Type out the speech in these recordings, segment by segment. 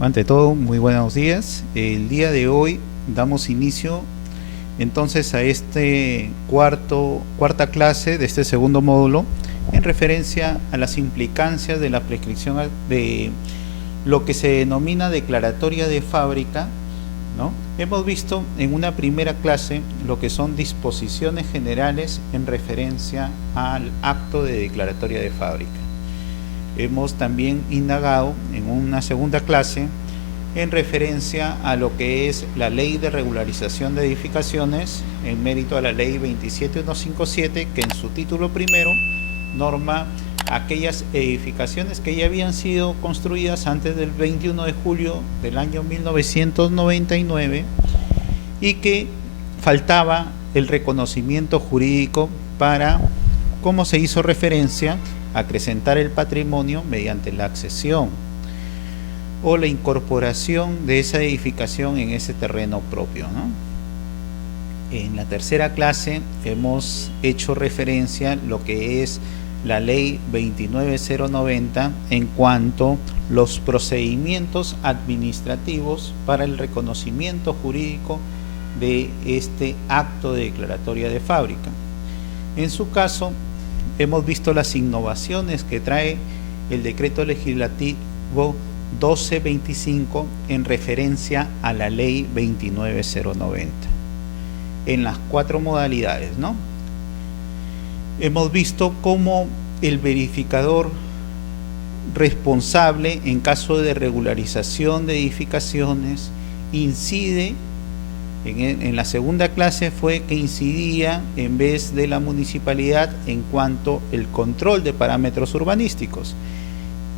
Ante todo, muy buenos días. El día de hoy damos inicio entonces a este cuarta clase de este segundo módulo en referencia a las implicancias de la prescripción de lo que se denomina declaratoria de fábrica, ¿no? Hemos visto en una primera clase lo que son disposiciones generales en referencia al acto de declaratoria de fábrica. Hemos también indagado en una segunda clase en referencia a lo que es la ley de regularización de edificaciones en mérito a la ley 27157, que en su título primero norma aquellas edificaciones que ya habían sido construidas antes del 21 de julio del año 1999 y que faltaba el reconocimiento jurídico para, como se hizo referencia, acrecentar el patrimonio mediante la accesión o la incorporación de esa edificación en ese terreno propio, ¿no? En la tercera clase hemos hecho referencia a lo que es la ley 29090 en cuanto a los procedimientos administrativos para el reconocimiento jurídico de este acto de declaratoria de fábrica. En su caso, hemos visto las innovaciones que trae el decreto legislativo 1225 en referencia a la ley 29090 en las cuatro modalidades, ¿no? Hemos visto cómo el verificador responsable en caso de regularización de edificaciones incide. En la segunda clase fue que incidía en vez de la municipalidad en cuanto el control de parámetros urbanísticos,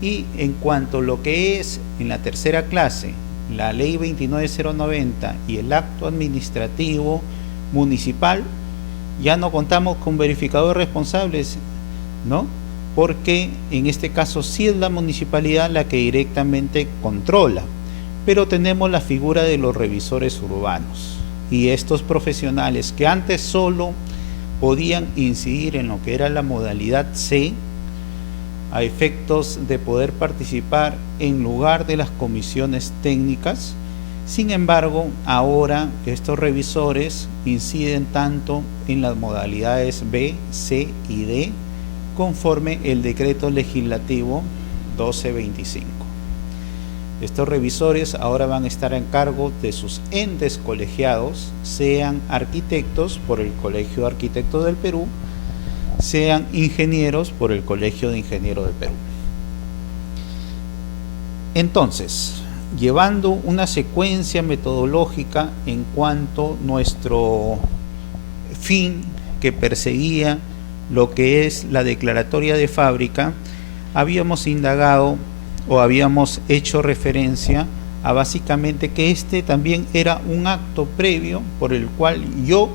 y en cuanto a lo que es en la tercera clase la ley 29090 y el acto administrativo municipal, ya no contamos con verificadores responsables, ¿no? Porque en este caso sí es la municipalidad la que directamente controla, pero tenemos la figura de los revisores urbanos y estos profesionales que antes solo podían incidir en lo que era la modalidad C a efectos de poder participar en lugar de las comisiones técnicas. Sin embargo, ahora estos revisores inciden tanto en las modalidades B, C y D conforme el decreto legislativo 1225. Estos revisores ahora van a estar en cargo de sus entes colegiados, sean arquitectos por el Colegio de Arquitectos del Perú, sean ingenieros por el Colegio de Ingenieros del Perú. Entonces, llevando una secuencia metodológica en cuanto a nuestro fin que perseguía lo que es la declaratoria de fábrica, habíamos indagado o habíamos hecho referencia a básicamente que este también era un acto previo por el cual yo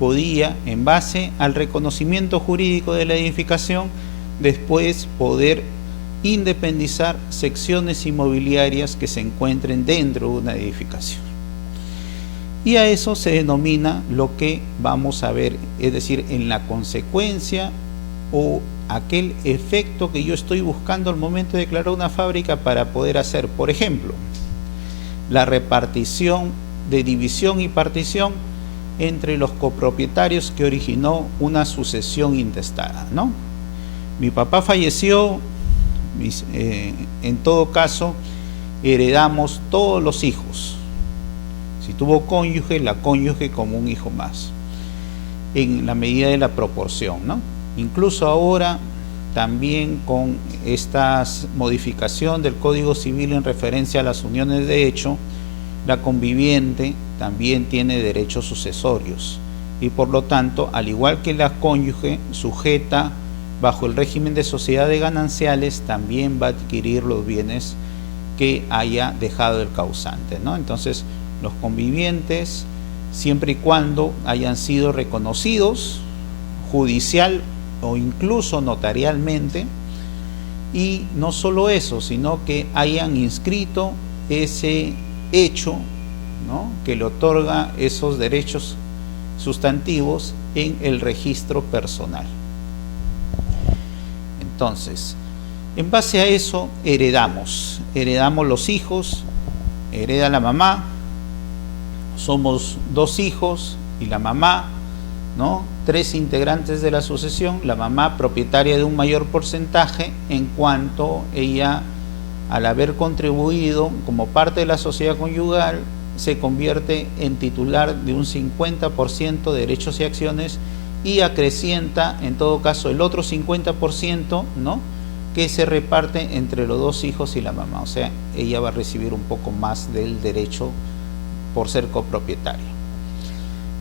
podía, en base al reconocimiento jurídico de la edificación, después poder independizar secciones inmobiliarias que se encuentren dentro de una edificación. Y a eso se denomina lo que vamos a ver, es decir, en la consecuencia o aquel efecto que yo estoy buscando al momento de declarar una fábrica para poder hacer, por ejemplo, la repartición de división y partición entre los copropietarios que originó una sucesión intestada, ¿no? Mi papá falleció, en todo caso heredamos todos los hijos. Si tuvo cónyuge, la cónyuge como un hijo más, en la medida de la proporción, ¿no? Incluso ahora también con esta modificación del Código Civil en referencia a las uniones de hecho, la conviviente también tiene derechos sucesorios y por lo tanto, al igual que la cónyuge sujeta bajo el régimen de sociedades gananciales, también va a adquirir los bienes que haya dejado el causante, ¿no? Entonces, los convivientes, siempre y cuando hayan sido reconocidos judicial o incluso notarialmente, y no solo eso, sino que hayan inscrito ese hecho, ¿no?, que le otorga esos derechos sustantivos en el registro personal. Entonces, En base a eso heredamos los hijos, hereda la mamá, somos 2 hijos y la mamá, ¿no? 3 integrantes de la sucesión, la mamá propietaria de un mayor porcentaje en cuanto ella, al haber contribuido como parte de la sociedad conyugal, se convierte en titular de un 50% de derechos y acciones y acrecienta en todo caso el otro 50%, ¿no?, que se reparte entre los 2 hijos y la mamá. O sea, ella va a recibir un poco más del derecho por ser copropietaria.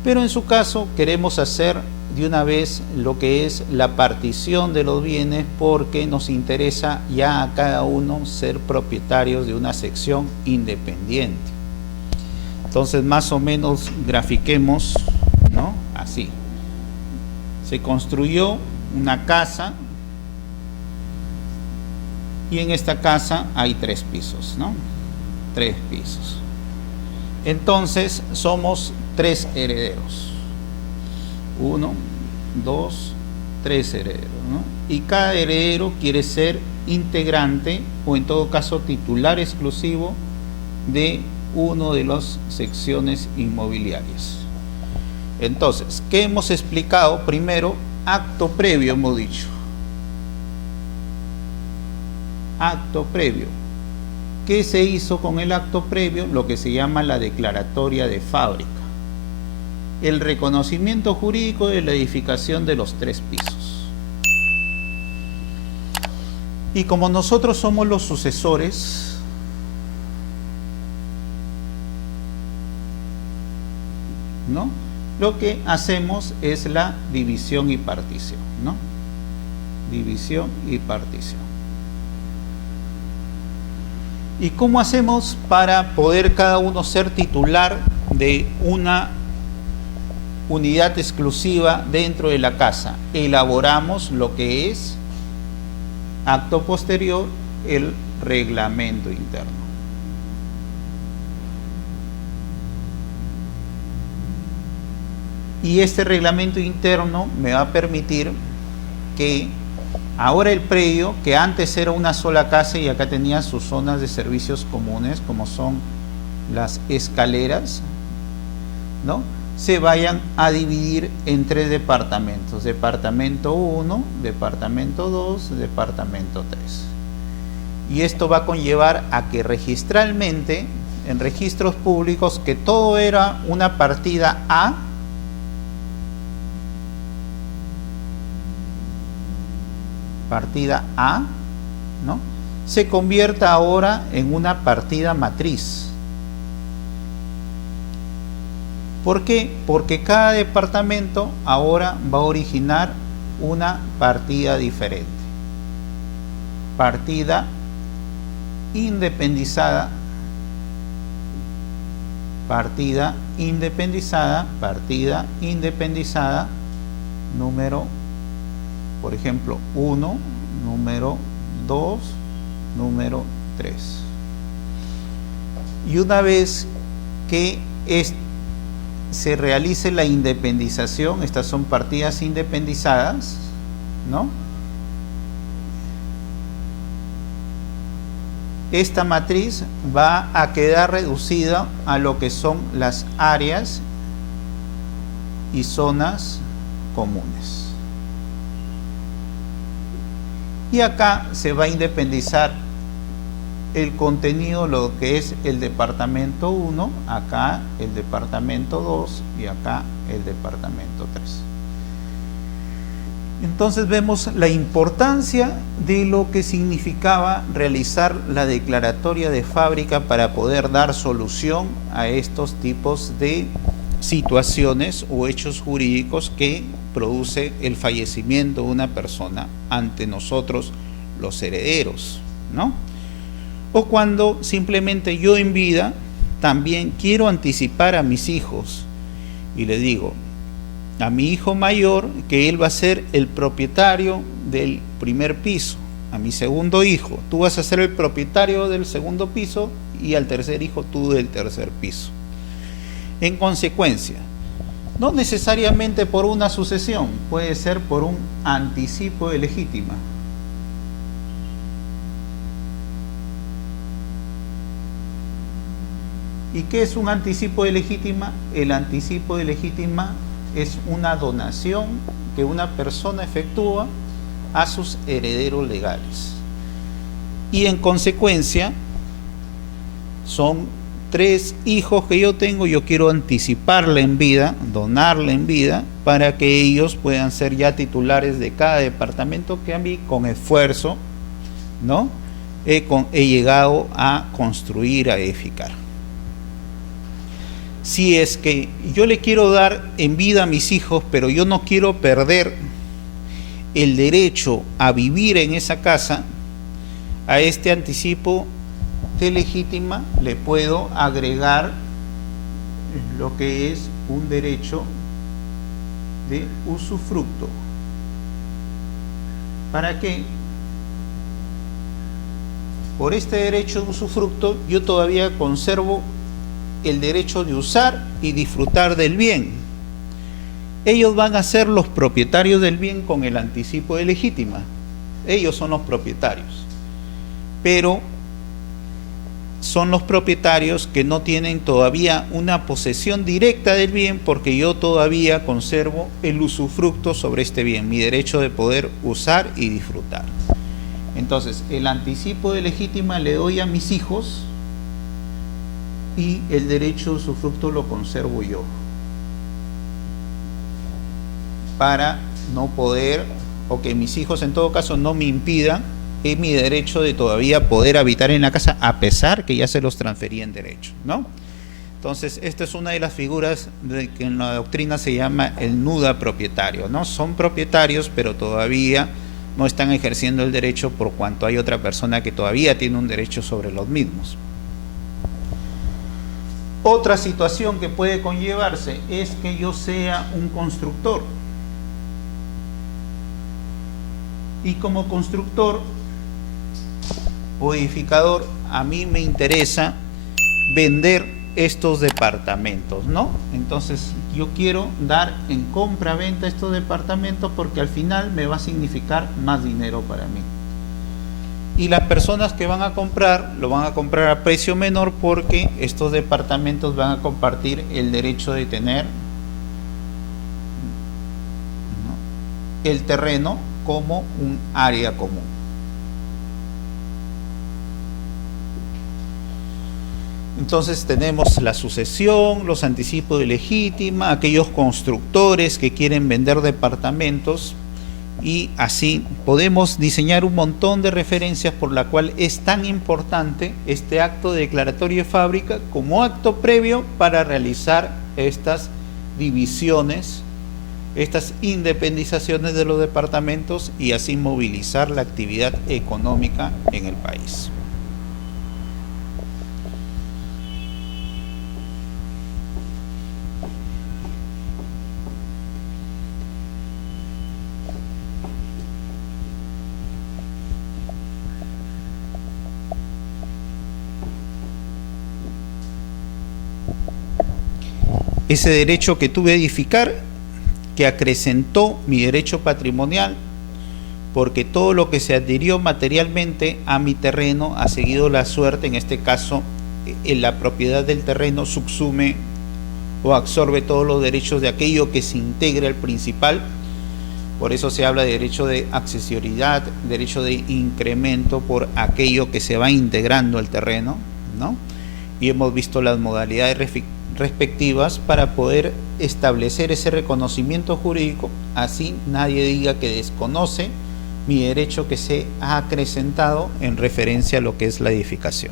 Pero en su caso queremos hacer de una vez lo que es la partición de los bienes, porque nos interesa ya a cada uno ser propietarios de una sección independiente. Entonces, más o menos grafiquemos, ¿no?, así. Se construyó una casa y en esta casa hay 3 pisos, ¿no? 3 pisos. Entonces somos 3 herederos. 1, 2, 3 herederos, ¿no? Y cada heredero quiere ser integrante o en todo caso titular exclusivo de uno de las secciones inmobiliarias. Entonces, ¿qué hemos explicado? Primero, acto previo hemos dicho. Acto previo. ¿Qué se hizo con el acto previo? Lo que se llama la declaratoria de fábrica. El reconocimiento jurídico de la edificación de los 3 pisos. Y como nosotros somos los sucesores, ¿no?, lo que hacemos es la división y partición, ¿no? División y partición. ¿Y cómo hacemos para poder cada uno ser titular de una unidad exclusiva dentro de la casa? Elaboramos lo que es, acto posterior, el reglamento interno. Y este reglamento interno me va a permitir que ahora el predio, que antes era una sola casa y acá tenía sus zonas de servicios comunes, como son las escaleras, ¿no?, se vayan a dividir en 3 departamentos. Departamento 1, departamento 2, departamento 3. Y esto va a conllevar a que registralmente, en registros públicos, que todo era una partida A, ¿no?, se convierta ahora en una partida matriz. ¿Por qué? Porque cada departamento ahora va a originar una partida diferente. Partida independizada, partida independizada, partida independizada, número, por ejemplo, 1, número 2, número 3. Y una vez que se realice la independización, estas son partidas independizadas, ¿no?, esta matriz va a quedar reducida a lo que son las áreas y zonas comunes. Y acá se va a independizar el contenido, lo que es el departamento 1, acá el departamento 2 y acá el departamento 3. Entonces vemos la importancia de lo que significaba realizar la declaratoria de fábrica para poder dar solución a estos tipos de situaciones o hechos jurídicos que produce el fallecimiento de una persona ante nosotros, los herederos, ¿no? O cuando simplemente yo en vida también quiero anticipar a mis hijos y le digo a mi hijo mayor que él va a ser el propietario del primer piso, a mi segundo hijo tú vas a ser el propietario del segundo piso y al tercer hijo tú del tercer piso. En consecuencia, no necesariamente por una sucesión, puede ser por un anticipo de legítima. ¿Y qué es un anticipo de legítima? El anticipo de legítima es una donación que una persona efectúa a sus herederos legales. Y en consecuencia, son 3 hijos que yo tengo, yo quiero anticiparle en vida, donarle en vida, para que ellos puedan ser ya titulares de cada departamento que a mí, con esfuerzo, ¿no?, he llegado a construir, a edificar. Si es que yo le quiero dar en vida a mis hijos, pero yo no quiero perder el derecho a vivir en esa casa, a este anticipo de legítima le puedo agregar lo que es un derecho de usufructo. ¿Para qué? Por este derecho de usufructo yo todavía conservo el derecho de usar y disfrutar del bien. Ellos van a ser los propietarios del bien con el anticipo de legítima. Ellos son los propietarios. Pero son los propietarios que no tienen todavía una posesión directa del bien, porque yo todavía conservo el usufructo sobre este bien, mi derecho de poder usar y disfrutar. Entonces, el anticipo de legítima le doy a mis hijos y el derecho de usufructo lo conservo yo, para no poder, o que mis hijos en todo caso no me impidan mi derecho de todavía poder habitar en la casa, a pesar que ya se los transferí en derecho, ¿no? Entonces, esta es una de las figuras de que en la doctrina se llama el nuda propietario, ¿no? Son propietarios, pero todavía no están ejerciendo el derecho, por cuanto hay otra persona que todavía tiene un derecho sobre los mismos. Otra situación que puede conllevarse es que yo sea un constructor. Y como constructor o edificador, a mí me interesa vender estos departamentos, ¿no? Entonces yo quiero dar en compra-venta estos departamentos porque al final me va a significar más dinero para mí. Y las personas que van a comprar, lo van a comprar a precio menor, porque estos departamentos van a compartir el derecho de tener, ¿no?, el terreno como un área común. Entonces tenemos la sucesión, los anticipos de legítima, aquellos constructores que quieren vender departamentos, y así podemos diseñar un montón de referencias por la cual es tan importante este acto de declaratorio de fábrica como acto previo para realizar estas divisiones, estas independizaciones de los departamentos, y así movilizar la actividad económica en el país. Ese derecho que tuve a edificar, que acrecentó mi derecho patrimonial, porque todo lo que se adhirió materialmente a mi terreno ha seguido la suerte, en este caso, en la propiedad del terreno subsume o absorbe todos los derechos de aquello que se integra al principal. Por eso se habla de derecho de accesoriedad, derecho de incremento por aquello que se va integrando al terreno, ¿no? Y hemos visto las modalidades respectivas para poder establecer ese reconocimiento jurídico, así nadie diga que desconoce mi derecho que se ha acrecentado en referencia a lo que es la edificación.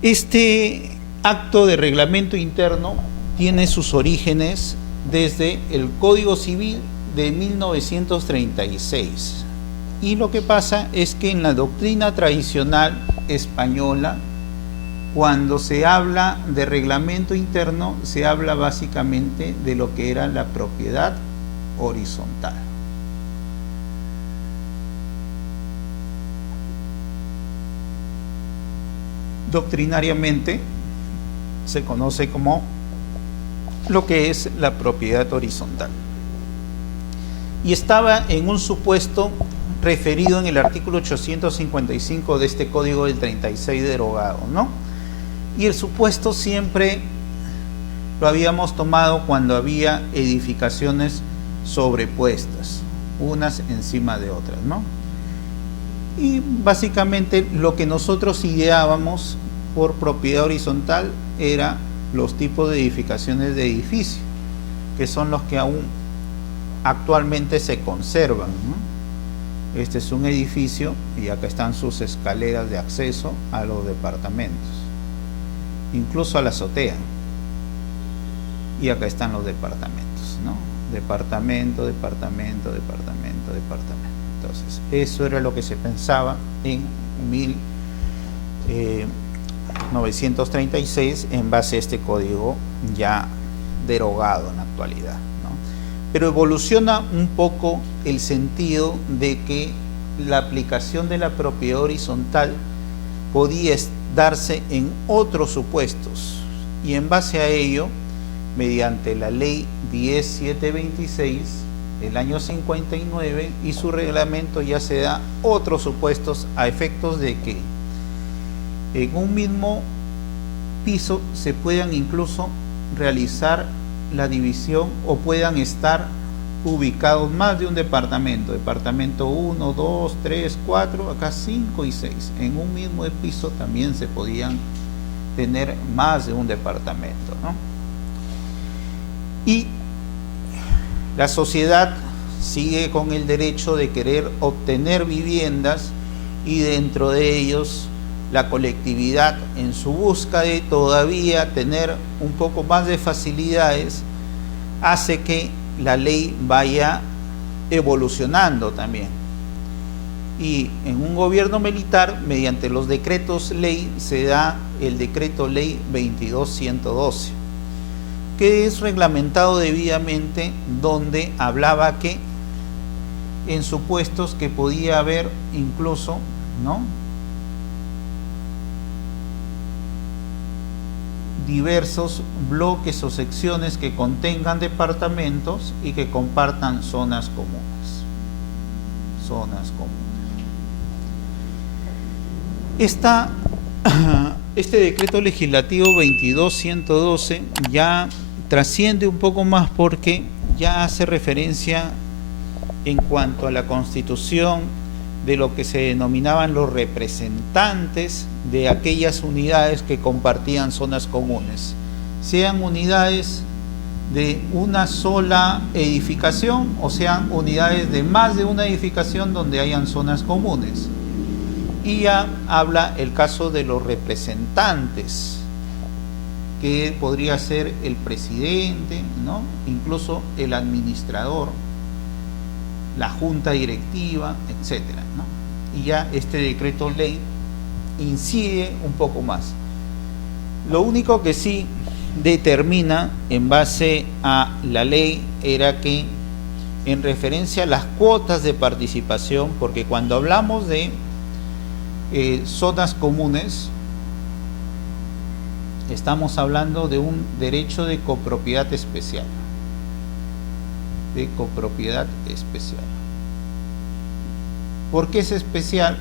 Este acto de reglamento interno tiene sus orígenes desde el Código Civil de 1936, y lo que pasa es que en la doctrina tradicional española, cuando se habla de reglamento interno, se habla básicamente de lo que era la propiedad horizontal. Doctrinariamente se conoce como lo que es la propiedad horizontal. Y estaba en un supuesto referido en el artículo 855 de este Código del 36 derogado, ¿no? Y el supuesto siempre lo habíamos tomado cuando había edificaciones sobrepuestas, unas encima de otras, ¿no? Y básicamente lo que nosotros ideábamos por propiedad horizontal era los tipos de edificaciones de edificio, que son los que aún actualmente se conservan, ¿no? Este es un edificio y acá están sus escaleras de acceso a los departamentos, incluso a la azotea. Y acá están los departamentos, ¿no? Departamento, departamento, departamento, departamento. Entonces, eso era lo que se pensaba en 1936 en base a este código ya derogado en la actualidad, ¿no? Pero evoluciona un poco el sentido de que la aplicación de la propiedad horizontal podía darse en otros supuestos, y en base a ello, mediante la ley 10726 del año 59 y su reglamento, ya se da otros supuestos a efectos de que en un mismo piso se puedan incluso realizar la división o puedan estar ubicados más de un departamento, departamento 1, 2, 3, 4, acá 5 y 6. En un mismo piso también se podían tener más de un departamento, ¿no? Y la sociedad sigue con el derecho de querer obtener viviendas, y dentro de ellos la colectividad, en su búsqueda de todavía tener un poco más de facilidades, hace que la ley vaya evolucionando también. Y en un gobierno militar, mediante los decretos ley, se da el decreto ley 22112, que es reglamentado debidamente, donde hablaba que en supuestos que podía haber incluso, ¿no?, diversos bloques o secciones que contengan departamentos y que compartan zonas comunes. Zonas comunes. Este decreto legislativo 22112 ya trasciende un poco más, porque ya hace referencia en cuanto a la constitución de lo que se denominaban los representantes de aquellas unidades que compartían zonas comunes, sean unidades de una sola edificación o sean unidades de más de una edificación donde hayan zonas comunes. Y ya habla el caso de los representantes, que podría ser el presidente, ¿no?, incluso el administrador, la junta directiva, etcétera, ¿no? Y ya este decreto ley incide un poco más. Lo único que sí determina en base a la ley era que, en referencia a las cuotas de participación, porque cuando hablamos de zonas comunes, estamos hablando de un derecho de copropiedad especial. De copropiedad especial. ¿Por qué es especial?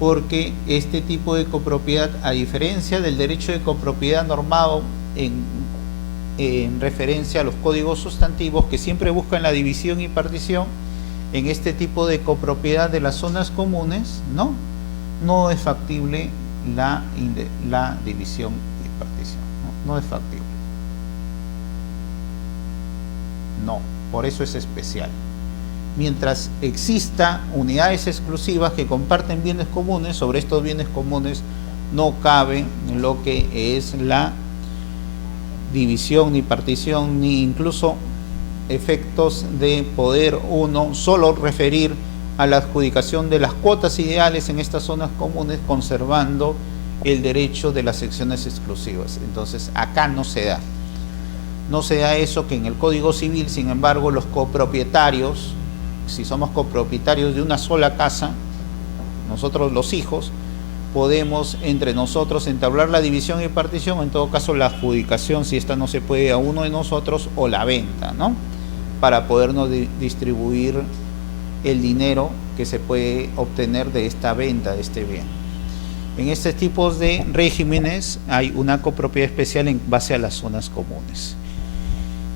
Porque este tipo de copropiedad, a diferencia del derecho de copropiedad normado en referencia a los códigos sustantivos que siempre buscan la división y partición, en este tipo de copropiedad de las zonas comunes, no es factible la división y partición, no es factible. No, por eso es especial. Mientras exista unidades exclusivas que comparten bienes comunes, sobre estos bienes comunes no cabe lo que es la división ni partición, ni incluso efectos de poder uno solo referir a la adjudicación de las cuotas ideales en estas zonas comunes, conservando el derecho de las secciones exclusivas. Entonces acá no se da. No se da eso, que en el Código Civil, sin embargo, los copropietarios, si somos copropietarios de una sola casa, nosotros los hijos, podemos entre nosotros entablar la división y partición, en todo caso la adjudicación, si esta no se puede, a uno de nosotros, o la venta, ¿no?, para podernos distribuir el dinero que se puede obtener de esta venta de este bien. En este tipo de regímenes hay una copropiedad especial en base a las zonas comunes.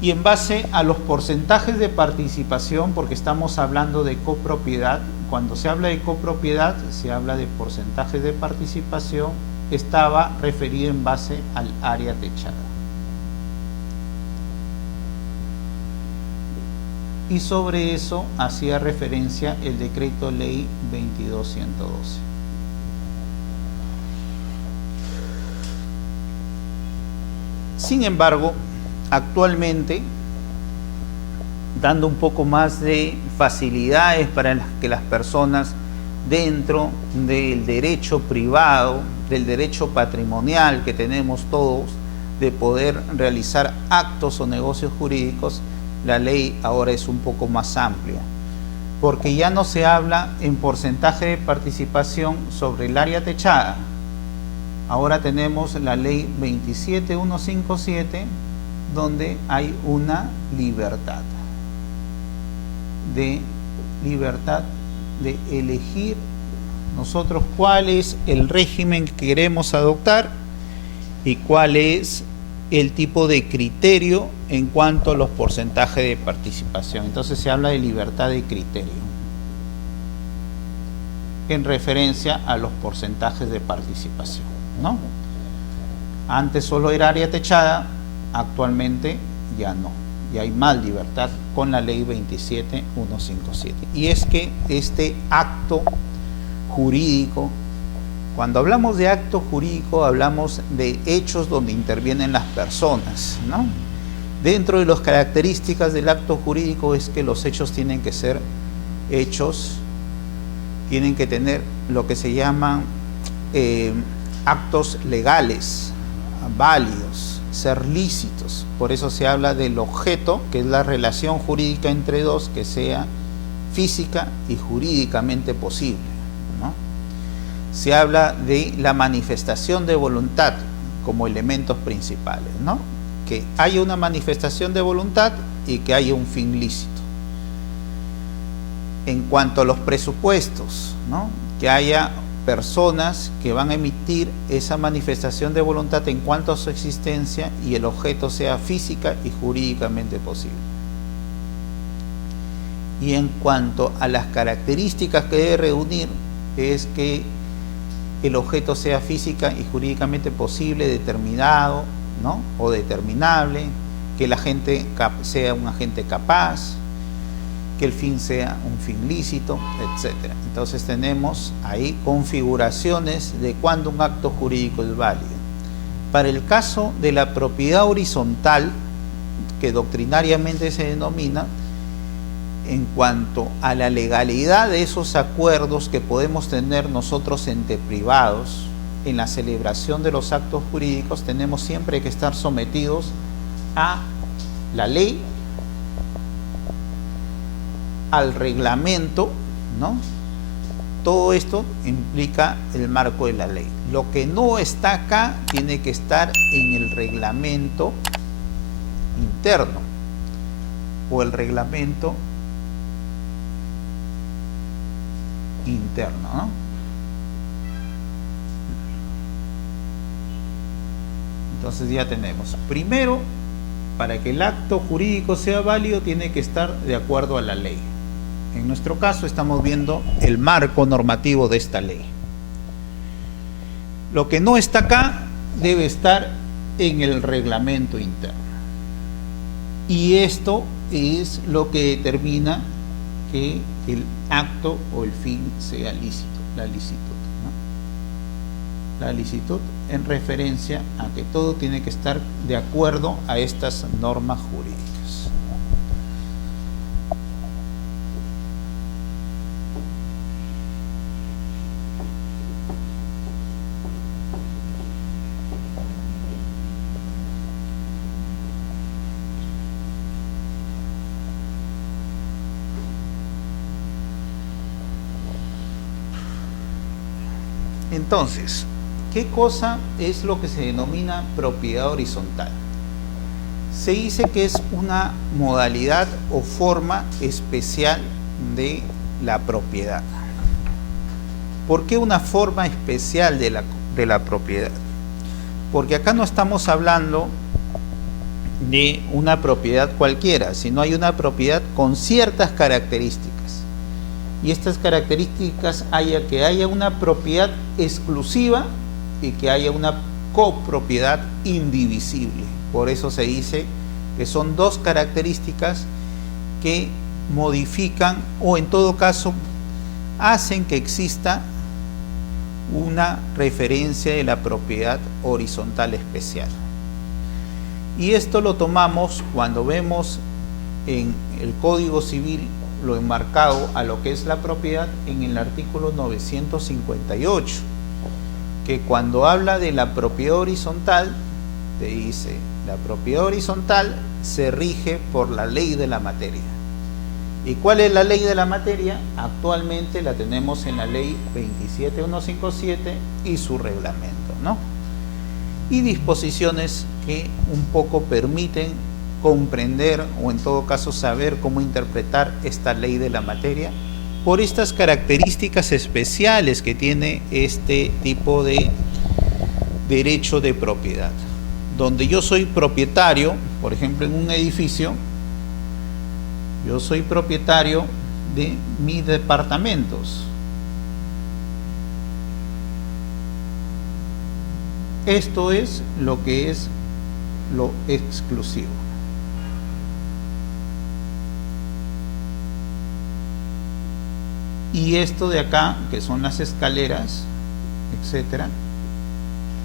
Y en base a los porcentajes de participación, porque estamos hablando de copropiedad, cuando se habla de copropiedad, se habla de porcentajes de participación, estaba referido en base al área techada. Y sobre eso hacía referencia el decreto ley 22.112. Sin embargo, actualmente, dando un poco más de facilidades para que las personas dentro del derecho privado, del derecho patrimonial que tenemos todos, de poder realizar actos o negocios jurídicos, la ley ahora es un poco más amplia, porque ya no se habla en porcentaje de participación sobre el área techada. Ahora tenemos la ley 27.157, donde hay una libertad de elegir nosotros cuál es el régimen que queremos adoptar y cuál es el tipo de criterio en cuanto a los porcentajes de participación. Entonces se habla de libertad de criterio en referencia a los porcentajes de participación, ¿no? Antes solo era área techada, actualmente ya no, ya hay más libertad con la ley 27.157. Y es que este acto jurídico, cuando hablamos de acto jurídico, hablamos de hechos donde intervienen las personas, ¿no? Dentro de las características del acto jurídico es que los hechos tienen que ser hechos, tienen que tener lo que se llaman actos legales, válidos, ser lícitos. Por eso se habla del objeto, que es la relación jurídica entre dos, que sea física y jurídicamente posible, ¿no? Se habla de la manifestación de voluntad como elementos principales, ¿no? Que haya una manifestación de voluntad y que haya un fin lícito. En cuanto a los presupuestos, ¿no? Que haya personas que van a emitir esa manifestación de voluntad en cuanto a su existencia y el objeto sea física y jurídicamente posible. Y en cuanto a las características que debe reunir, es que el objeto sea física y jurídicamente posible, determinado, ¿no? O determinable, que el agente sea un agente capaz, que el fin sea un fin lícito, etc. Entonces tenemos ahí configuraciones de cuándo un acto jurídico es válido. Para el caso de la propiedad horizontal, que doctrinariamente se denomina, en cuanto a la legalidad de esos acuerdos que podemos tener nosotros entre privados en la celebración de los actos jurídicos, tenemos siempre que estar sometidos a la ley, al reglamento, ¿no? Todo esto implica el marco de la ley. Lo que no está acá tiene que estar en el reglamento interno o el reglamento interno, ¿no? Entonces ya tenemos, primero, para que el acto jurídico sea válido tiene que estar de acuerdo a la ley. En nuestro caso estamos viendo el marco normativo de esta ley. Lo que no está acá debe estar en el reglamento interno. Y esto es lo que determina que el acto o el fin sea lícito, la licitud, ¿no? La licitud en referencia a que todo tiene que estar de acuerdo a estas normas jurídicas. Entonces, ¿qué cosa es lo que se denomina propiedad horizontal? Se dice que es una modalidad o forma especial de la propiedad. ¿Por qué una forma especial de la propiedad? Porque acá no estamos hablando de una propiedad cualquiera, sino hay una propiedad con ciertas características. Y estas características haya que haya una propiedad exclusiva y que haya una copropiedad indivisible. Por eso se dice que son dos características que modifican o en todo caso hacen que exista una referencia de la propiedad horizontal especial. Y esto lo tomamos cuando vemos en el Código Civil lo enmarcado a lo que es la propiedad en el artículo 958, que cuando habla de la propiedad horizontal, te dice, la propiedad horizontal se rige por la ley de la materia. ¿Y cuál es la ley de la materia? Actualmente la tenemos en la ley 27157 y su reglamento, ¿no? Y disposiciones que un poco permiten comprender o en todo caso saber cómo interpretar esta ley de la materia por estas características especiales que tiene este tipo de derecho de propiedad. Donde yo soy propietario, por ejemplo en un edificio, yo soy propietario de mis departamentos. Esto es lo que es lo exclusivo. Y esto de acá, que son las escaleras, etcétera,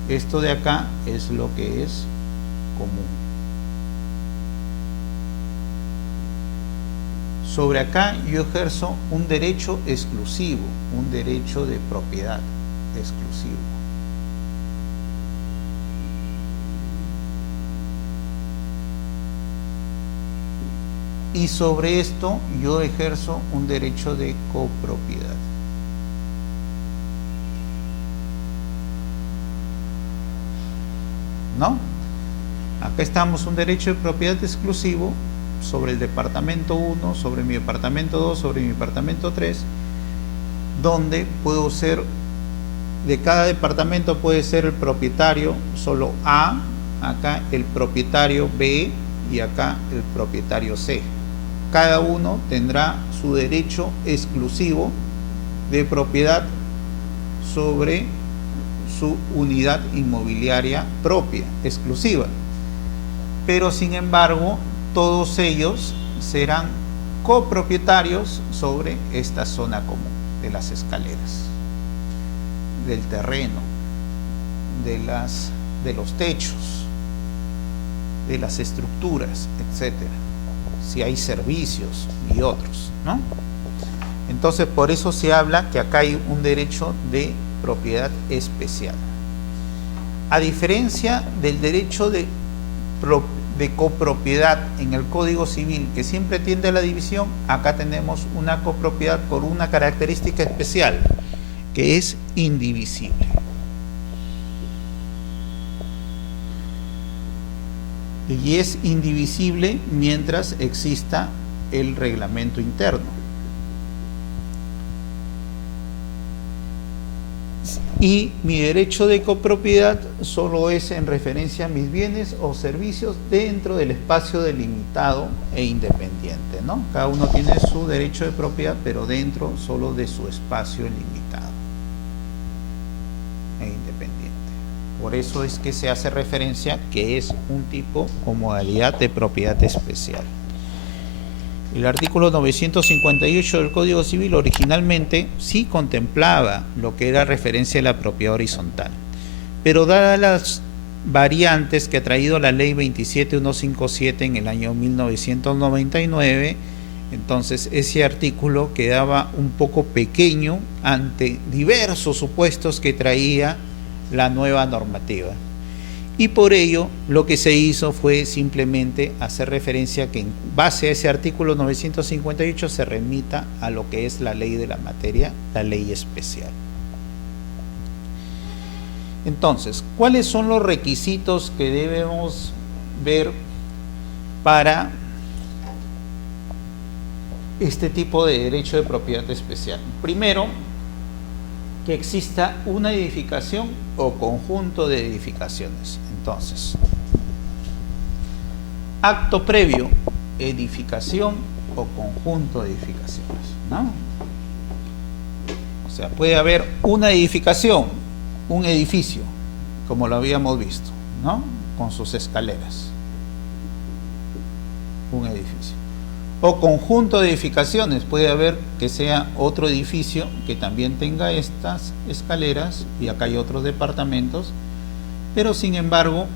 esto de acá es lo que es común. Sobre acá yo ejerzo un derecho exclusivo, un derecho de propiedad exclusivo. Y sobre esto yo ejerzo un derecho de copropiedad. ¿No? Acá estamos un derecho de propiedad exclusivo sobre el departamento 1, sobre mi departamento 2, sobre mi departamento 3, donde puedo ser, de cada departamento puede ser el propietario solo A, acá el propietario B y acá el propietario C. Cada uno tendrá su derecho exclusivo de propiedad sobre su unidad inmobiliaria propia, exclusiva. Pero sin embargo, todos ellos serán copropietarios sobre esta zona común de las escaleras, del terreno, de los techos, de las estructuras, etcétera. Si hay servicios y otros, ¿no? Entonces, por eso se habla que acá hay un derecho de propiedad especial. A diferencia del derecho de copropiedad en el Código Civil, que siempre tiende a la división, acá tenemos una copropiedad por una característica especial, que es indivisible. Y es indivisible mientras exista el reglamento interno. Y mi derecho de copropiedad solo es en referencia a mis bienes o servicios dentro del espacio delimitado e independiente, ¿no? Cada uno tiene su derecho de propiedad, pero dentro solo de su espacio limitado e independiente. Por eso es que se hace referencia que es un tipo o modalidad de propiedad especial. El artículo 958 del Código Civil originalmente sí contemplaba lo que era referencia a la propiedad horizontal, pero dadas las variantes que ha traído la ley 27157 en el año 1999, entonces ese artículo quedaba un poco pequeño ante diversos supuestos que traía la nueva normativa. Y por ello lo que se hizo fue simplemente hacer referencia a que en base a ese artículo 958 se remita a lo que es la ley de la materia, la ley especial. Entonces, ¿cuáles son los requisitos que debemos ver para este tipo de derecho de propiedad especial? Primero, que exista una edificación o conjunto de edificaciones. Entonces, acto previo, edificación o conjunto de edificaciones, ¿no? O sea, puede haber una edificación, un edificio, como lo habíamos visto, ¿no? Con sus escaleras. Un edificio. O conjunto de edificaciones, puede haber que sea otro edificio que también tenga estas escaleras, y acá hay otros departamentos, pero sin embargo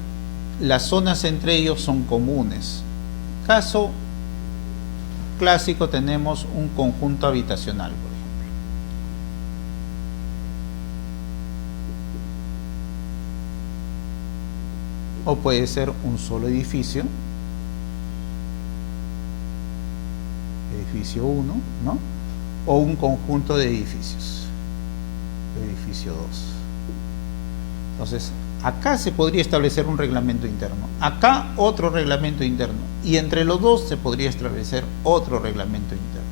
las zonas entre ellos son comunes. Caso clásico, tenemos un conjunto habitacional, por ejemplo. O puede ser un solo edificio, edificio 1, ¿no? O un conjunto de edificios, edificio 2. Entonces, acá se podría establecer un reglamento interno, acá otro reglamento interno, y entre los dos se podría establecer otro reglamento interno.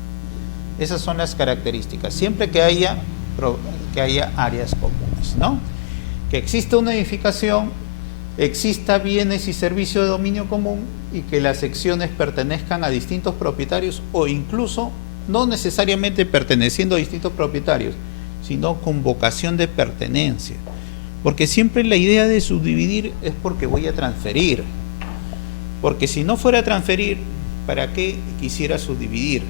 Esas son las características, siempre que haya áreas comunes, ¿no? Que exista una edificación, exista bienes y servicios de dominio común, y que las secciones pertenezcan a distintos propietarios, o incluso no necesariamente perteneciendo a distintos propietarios, sino con vocación de pertenencia. Porque siempre la idea de subdividir es porque voy a transferir. Porque si no fuera a transferir, ¿para qué quisiera subdividir?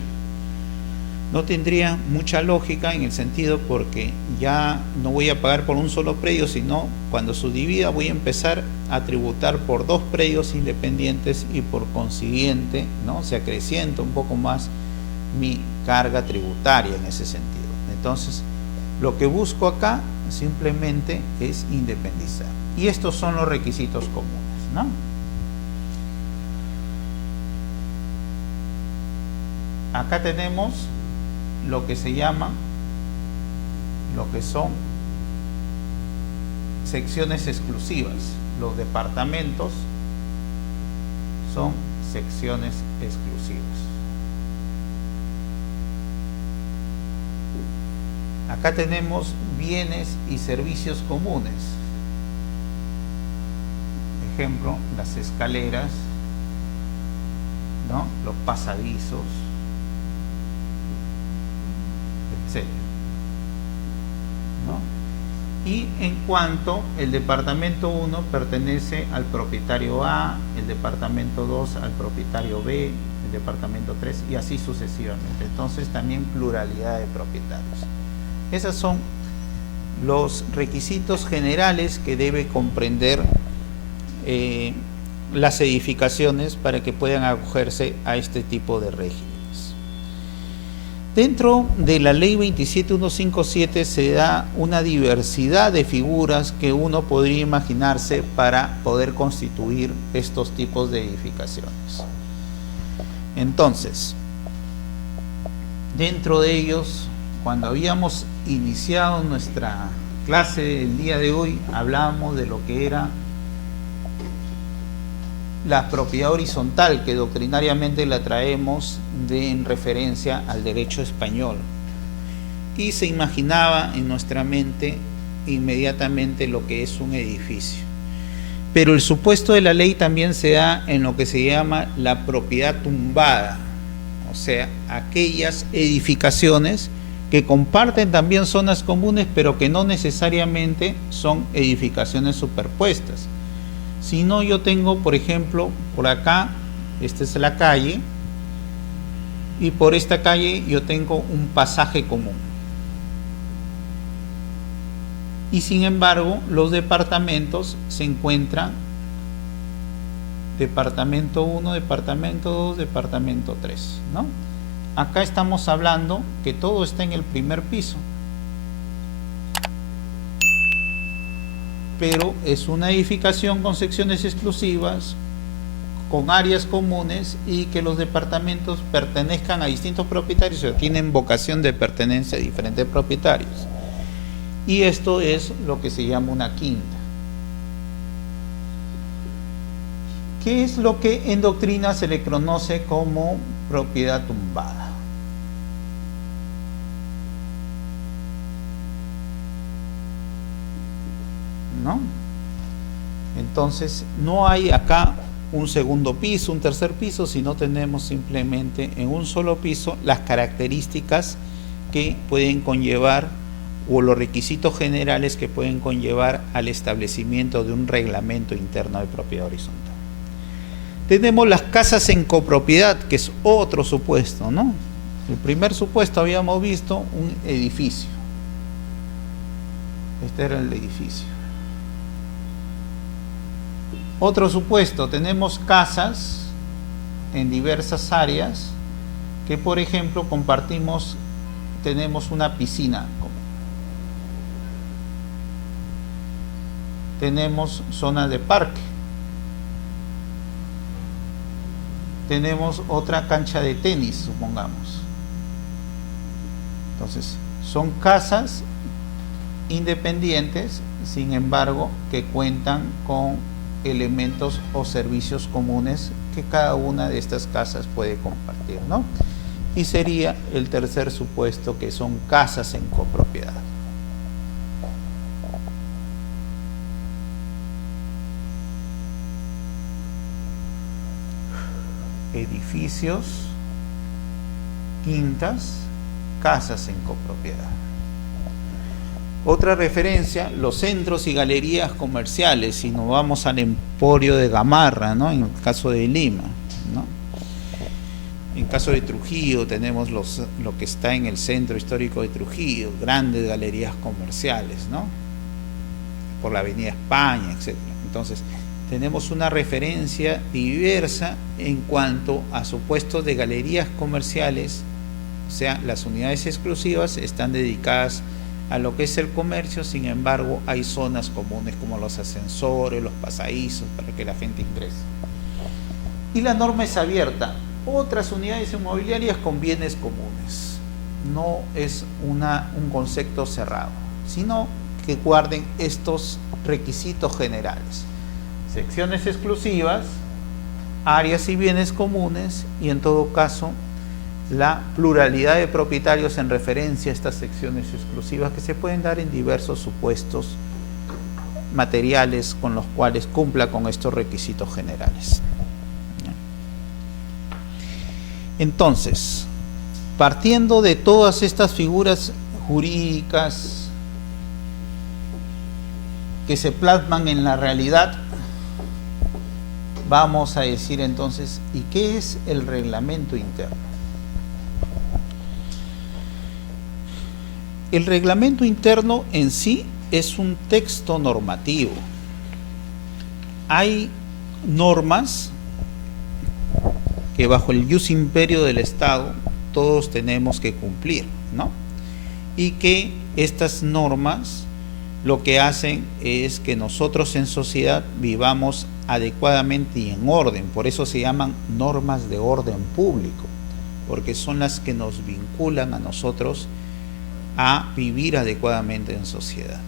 No tendría mucha lógica, en el sentido porque ya no voy a pagar por un solo predio, sino cuando subdivida voy a empezar a tributar por dos predios independientes, y por consiguiente, ¿no?, se acrecienta un poco más mi carga tributaria en ese sentido. Entonces, lo que busco acá simplemente es independizar. Y estos son los requisitos comunes, ¿no? Acá tenemos lo que se llama, lo que son secciones exclusivas. Los departamentos son secciones exclusivas. Acá tenemos bienes y servicios comunes. Ejemplo, las escaleras, ¿no?, los pasadizos, etc., ¿no? Y en cuanto el departamento 1 pertenece al propietario A, el departamento 2 al propietario B, el departamento 3, y así sucesivamente. Entonces también pluralidad de propietarios. Esos son los requisitos generales que debe comprender las edificaciones para que puedan acogerse a este tipo de regímenes. Dentro de la ley 27157 se da una diversidad de figuras que uno podría imaginarse para poder constituir estos tipos de edificaciones. Entonces, dentro de ellos, cuando habíamos iniciado nuestra clase del día de hoy, hablábamos de lo que era la propiedad horizontal, que doctrinariamente la traemos en referencia al derecho español, y se imaginaba en nuestra mente inmediatamente lo que es un edificio. Pero el supuesto de la ley también se da en lo que se llama la propiedad tumbada, o sea, aquellas edificaciones que comparten también zonas comunes, pero que no necesariamente son edificaciones superpuestas. Si no, yo tengo, por ejemplo, por acá, esta es la calle, y por esta calle yo tengo un pasaje común. Y sin embargo, los departamentos se encuentran departamento 1, departamento 2, departamento 3, ¿no? Acá estamos hablando que todo está en el primer piso, pero es una edificación con secciones exclusivas, con áreas comunes, y que los departamentos pertenezcan a distintos propietarios, o tienen vocación de pertenencia a diferentes propietarios. Y esto es lo que se llama una quinta. ¿Qué es lo que en doctrina se le conoce como propiedad tumbada? ¿no? Entonces, no hay acá un segundo piso, un tercer piso, sino tenemos simplemente en un solo piso las características que pueden conllevar, o los requisitos generales que pueden conllevar al establecimiento de un reglamento interno de propiedad horizontal. Tenemos las casas en copropiedad, que es otro supuesto, ¿no? El primer supuesto habíamos visto un edificio. Este era el edificio. Otro supuesto, tenemos casas en diversas áreas que, por ejemplo, compartimos, tenemos una piscina, tenemos zona de parque, tenemos otra cancha de tenis, supongamos. Entonces, son casas independientes, sin embargo, que cuentan con elementos o servicios comunes que cada una de estas casas puede compartir, ¿no? Y sería el tercer supuesto, que son casas en copropiedad. Edificios, quintas, casas en copropiedad. Otra referencia, los centros y galerías comerciales, si nos vamos al Emporio de Gamarra, ¿no? En el caso de Lima, ¿no? En caso de Trujillo tenemos lo que está en el centro histórico de Trujillo, grandes galerías comerciales, ¿no? Por la Avenida España, etc. Entonces, tenemos una referencia diversa en cuanto a supuestos de galerías comerciales, o sea, las unidades exclusivas están dedicadas a lo que es el comercio, sin embargo, hay zonas comunes como los ascensores, los pasadizos, para que la gente ingrese. Y la norma es abierta. Otras unidades inmobiliarias con bienes comunes. No es un concepto cerrado, sino que guarden estos requisitos generales. Secciones exclusivas, áreas y bienes comunes, y en todo caso, la pluralidad de propietarios en referencia a estas secciones exclusivas que se pueden dar en diversos supuestos materiales con los cuales cumpla con estos requisitos generales. Entonces, partiendo de todas estas figuras jurídicas que se plasman en la realidad, vamos a decir entonces, ¿y qué es el reglamento interno? El reglamento interno en sí es un texto normativo. Hay normas que bajo el ius imperio del Estado todos tenemos que cumplir, ¿no? Y que estas normas lo que hacen es que nosotros en sociedad vivamos adecuadamente y en orden. Por eso se llaman normas de orden público, porque son las que nos vinculan a nosotros a vivir adecuadamente en sociedad.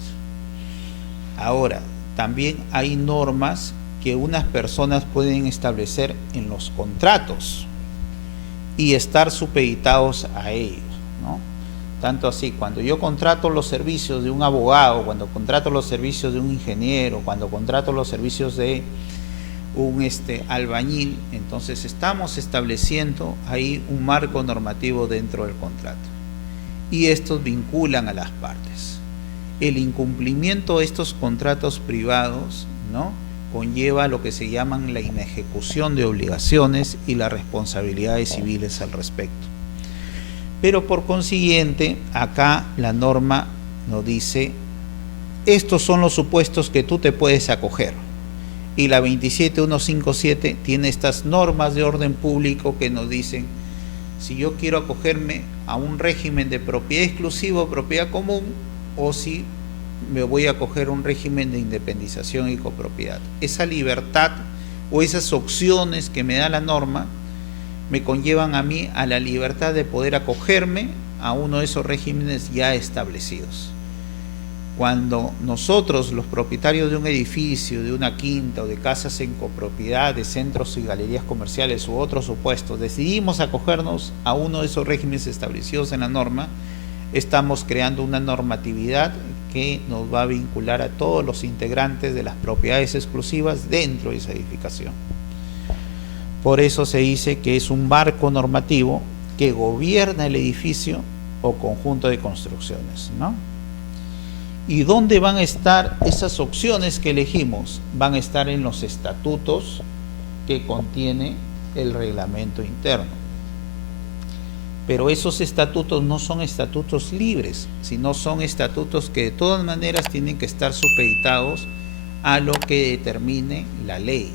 Ahora, también hay normas que unas personas pueden establecer en los contratos y estar supeditados a ellos, ¿no? Tanto así, cuando yo contrato los servicios de un abogado, cuando contrato los servicios de un ingeniero, cuando contrato los servicios de un albañil, entonces estamos estableciendo ahí un marco normativo dentro del contrato. Y estos vinculan a las partes. El incumplimiento de estos contratos privados, ¿no?, conlleva lo que se llaman la inejecución de obligaciones y las responsabilidades civiles al respecto. Pero por consiguiente, acá la norma nos dice, estos son los supuestos que tú te puedes acoger. Y la 27157 tiene estas normas de orden público que nos dicen, si yo quiero acogerme a un régimen de propiedad exclusiva o propiedad común, o si me voy a acoger a un régimen de independización y copropiedad. Esa libertad o esas opciones que me da la norma me conllevan a mí a la libertad de poder acogerme a uno de esos regímenes ya establecidos. Cuando nosotros, los propietarios de un edificio, de una quinta o de casas en copropiedad, de centros y galerías comerciales u otros supuestos, decidimos acogernos a uno de esos regímenes establecidos en la norma, estamos creando una normatividad que nos va a vincular a todos los integrantes de las propiedades exclusivas dentro de esa edificación. Por eso se dice que es un marco normativo que gobierna el edificio o conjunto de construcciones, ¿no? ¿Y dónde van a estar esas opciones que elegimos? Van a estar en los estatutos que contiene el reglamento interno. Pero esos estatutos no son estatutos libres, sino son estatutos que de todas maneras tienen que estar supeditados a lo que determine la ley.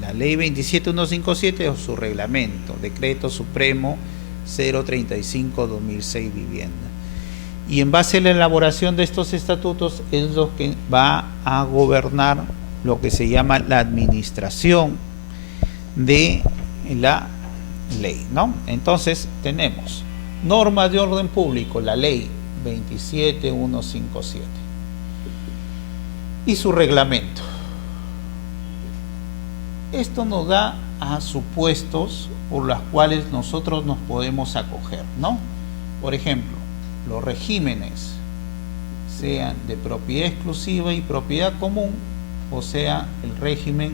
La ley 27157 o su reglamento, decreto supremo 035/2006 vivienda. Y en base a la elaboración de estos estatutos es lo que va a gobernar lo que se llama la administración de la ley, ¿no? Entonces tenemos normas de orden público, la ley 27157 y su reglamento. Esto nos da a supuestos por los cuales nosotros nos podemos acoger, ¿no? Por ejemplo, los regímenes sean de propiedad exclusiva y propiedad común, o sea, el régimen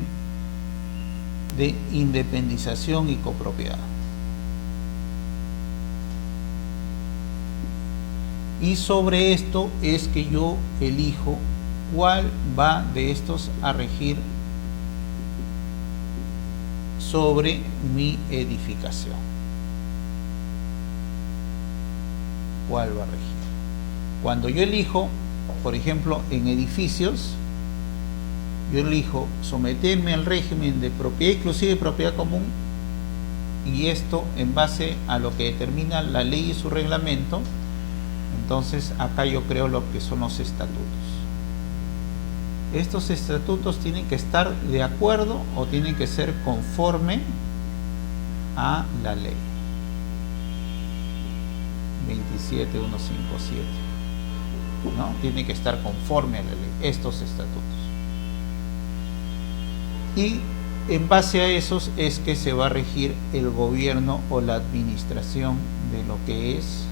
de independización y copropiedad. Y sobre esto es que yo elijo cuál va de estos a regir sobre mi edificación. ¿Cuál va a regir? Cuando yo elijo, por ejemplo, en edificios, yo elijo someterme al régimen de propiedad exclusiva y propiedad común, y esto en base a lo que determina la ley y su reglamento. Entonces acá yo creo lo que son los estatutos. Estos estatutos tienen que estar de acuerdo o tienen que ser conforme a la ley 27157, ¿no? Tiene que estar conforme a la ley, estos estatutos. Y en base a esos es que se va a regir el gobierno o la administración de lo que es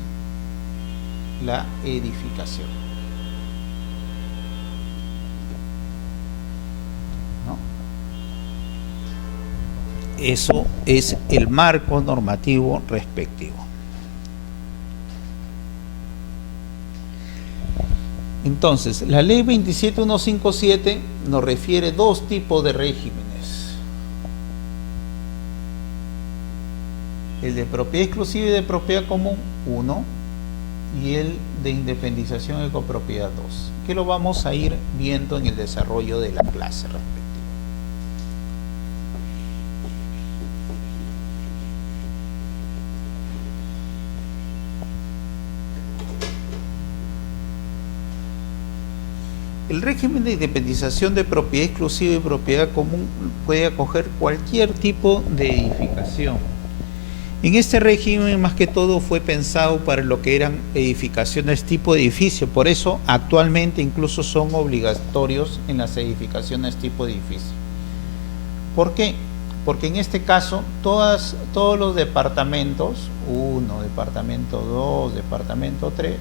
la edificación, ¿no? Eso es el marco normativo respectivo. Entonces, la ley 27157 nos refiere dos tipos de regímenes: el de propiedad exclusiva y de propiedad común 1, y el de independización y copropiedad 2, que lo vamos a ir viendo en el desarrollo de la clase respectiva. El régimen de independización de propiedad exclusiva y propiedad común puede acoger cualquier tipo de edificación. En este régimen, más que todo, fue pensado para lo que eran edificaciones tipo edificio. Por eso, actualmente incluso son obligatorios en las edificaciones tipo edificio. ¿Por qué? Porque en este caso, todos los departamentos, 1, departamento 2, departamento 3,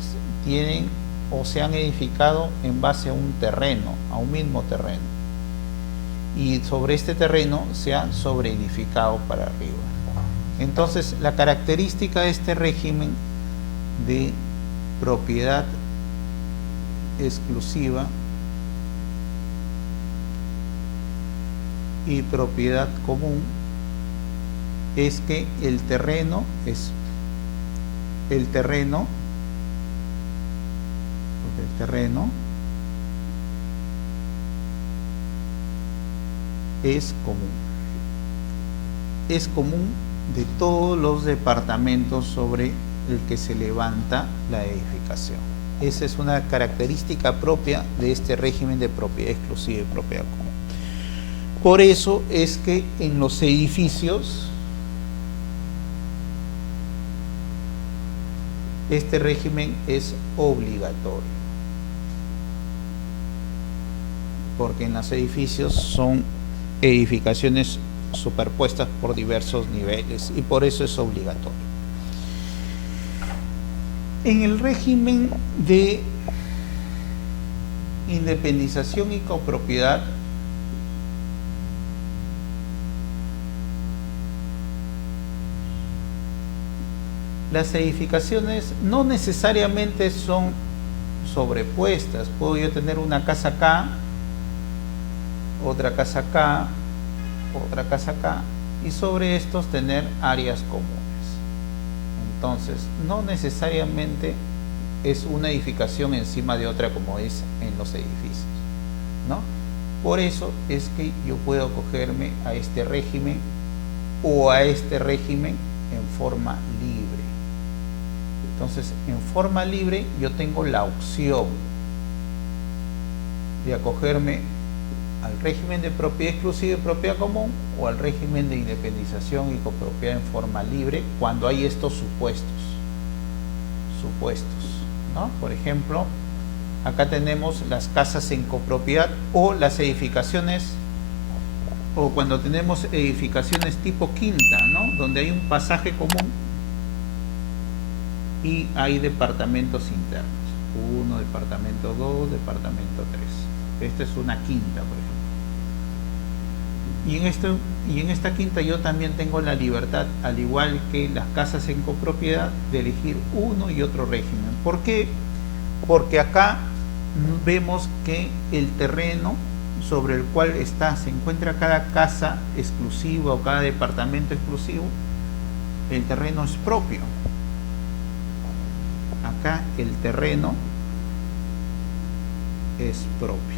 tienen o se han edificado en base a un terreno, a un mismo terreno. Y sobre este terreno se ha sobreedificado para arriba. Entonces, la característica de este régimen de propiedad exclusiva y propiedad común es que el terreno es común. Es común de todos los departamentos sobre el que se levanta la edificación. Esa es una característica propia de este régimen de propiedad exclusiva y propiedad común. Por eso es que en los edificios este régimen es obligatorio, porque en los edificios son edificaciones superpuestas por diversos niveles y por eso es obligatorio. En el régimen de independización y copropiedad, las edificaciones no necesariamente son sobrepuestas. Puedo yo tener una casa acá, otra casa acá, otra casa acá, y sobre estos tener áreas comunes. Entonces, no necesariamente es una edificación encima de otra como es en los edificios, ¿no? Por eso es que yo puedo acogerme a este régimen o a este régimen en forma libre. Entonces, en forma libre yo tengo la opción de acogerme al régimen de propiedad exclusiva y propiedad común o al régimen de independización y copropiedad en forma libre cuando hay estos supuestos, ¿no? Por ejemplo, acá tenemos las casas en copropiedad o las edificaciones, o cuando tenemos edificaciones tipo quinta, ¿no? Donde hay un pasaje común y hay departamentos internos, 1, departamento 2, departamento 3. Esta es una quinta, por ejemplo. Y en esta quinta yo también tengo la libertad, al igual que las casas en copropiedad, de elegir uno y otro régimen. ¿Por qué? Porque acá vemos que el terreno sobre el cual se encuentra cada casa exclusiva o cada departamento exclusivo, el terreno es propio. Acá el terreno es propio.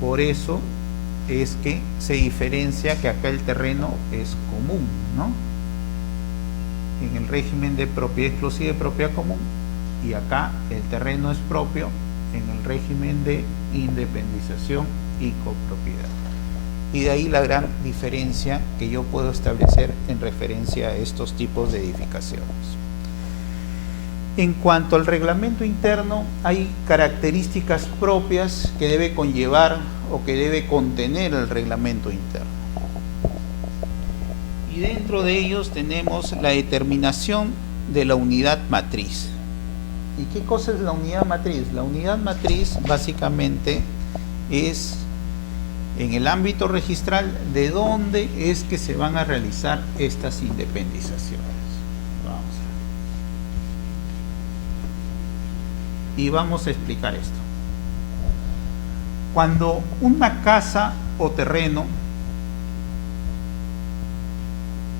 Por eso es que se diferencia que acá el terreno es común, ¿no? En el régimen de propiedad exclusiva y propiedad común, y acá el terreno es propio en el régimen de independización y copropiedad. Y de ahí la gran diferencia que yo puedo establecer en referencia a estos tipos de edificaciones. En cuanto al reglamento interno, hay características propias que debe conllevar o que debe contener el reglamento interno. Y dentro de ellos tenemos la determinación de la unidad matriz. ¿Y qué cosa es la unidad matriz? La unidad matriz básicamente es en el ámbito registral de dónde es que se van a realizar estas independizaciones. Y vamos a explicar esto. Cuando una casa o terreno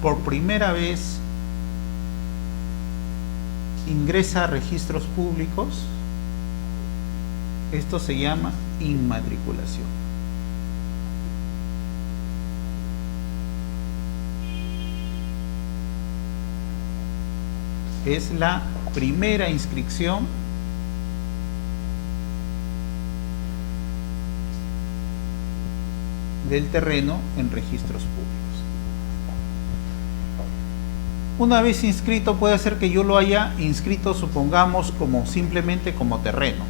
por primera vez ingresa a registros públicos, esto se llama inmatriculación. Es la primera inscripción del terreno en registros públicos. Una vez inscrito, puede ser que yo lo haya inscrito, supongamos, como simplemente como terreno.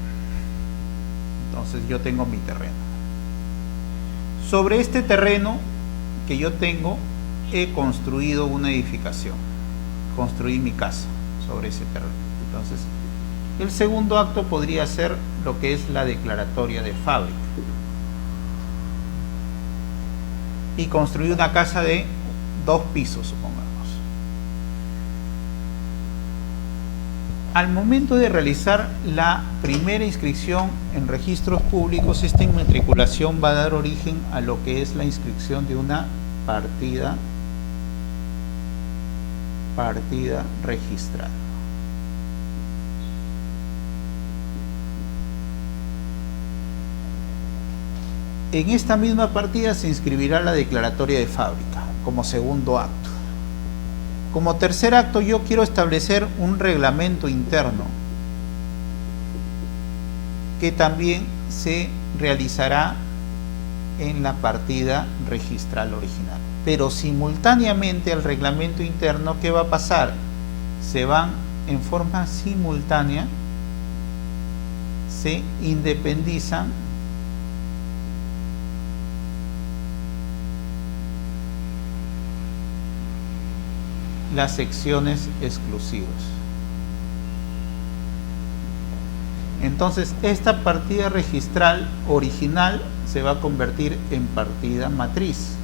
Entonces yo tengo mi terreno. Sobre este terreno que yo tengo, he construido una edificación. Construí mi casa sobre ese terreno. Entonces, el segundo acto podría ser lo que es la declaratoria de fábrica. Y construí una casa de 2 pisos, supongamos. Al momento de realizar la primera inscripción en registros públicos, esta inmatriculación va a dar origen a lo que es la inscripción de una partida registrada. En esta misma partida se inscribirá la declaratoria de fábrica como segundo acto. Como tercer acto, yo quiero establecer un reglamento interno que también se realizará en la partida registral original. Pero simultáneamente al reglamento interno, ¿qué va a pasar? Se van en forma simultánea, se independizan las secciones exclusivas. Entonces, esta partida registral original se va a convertir en partida matriz.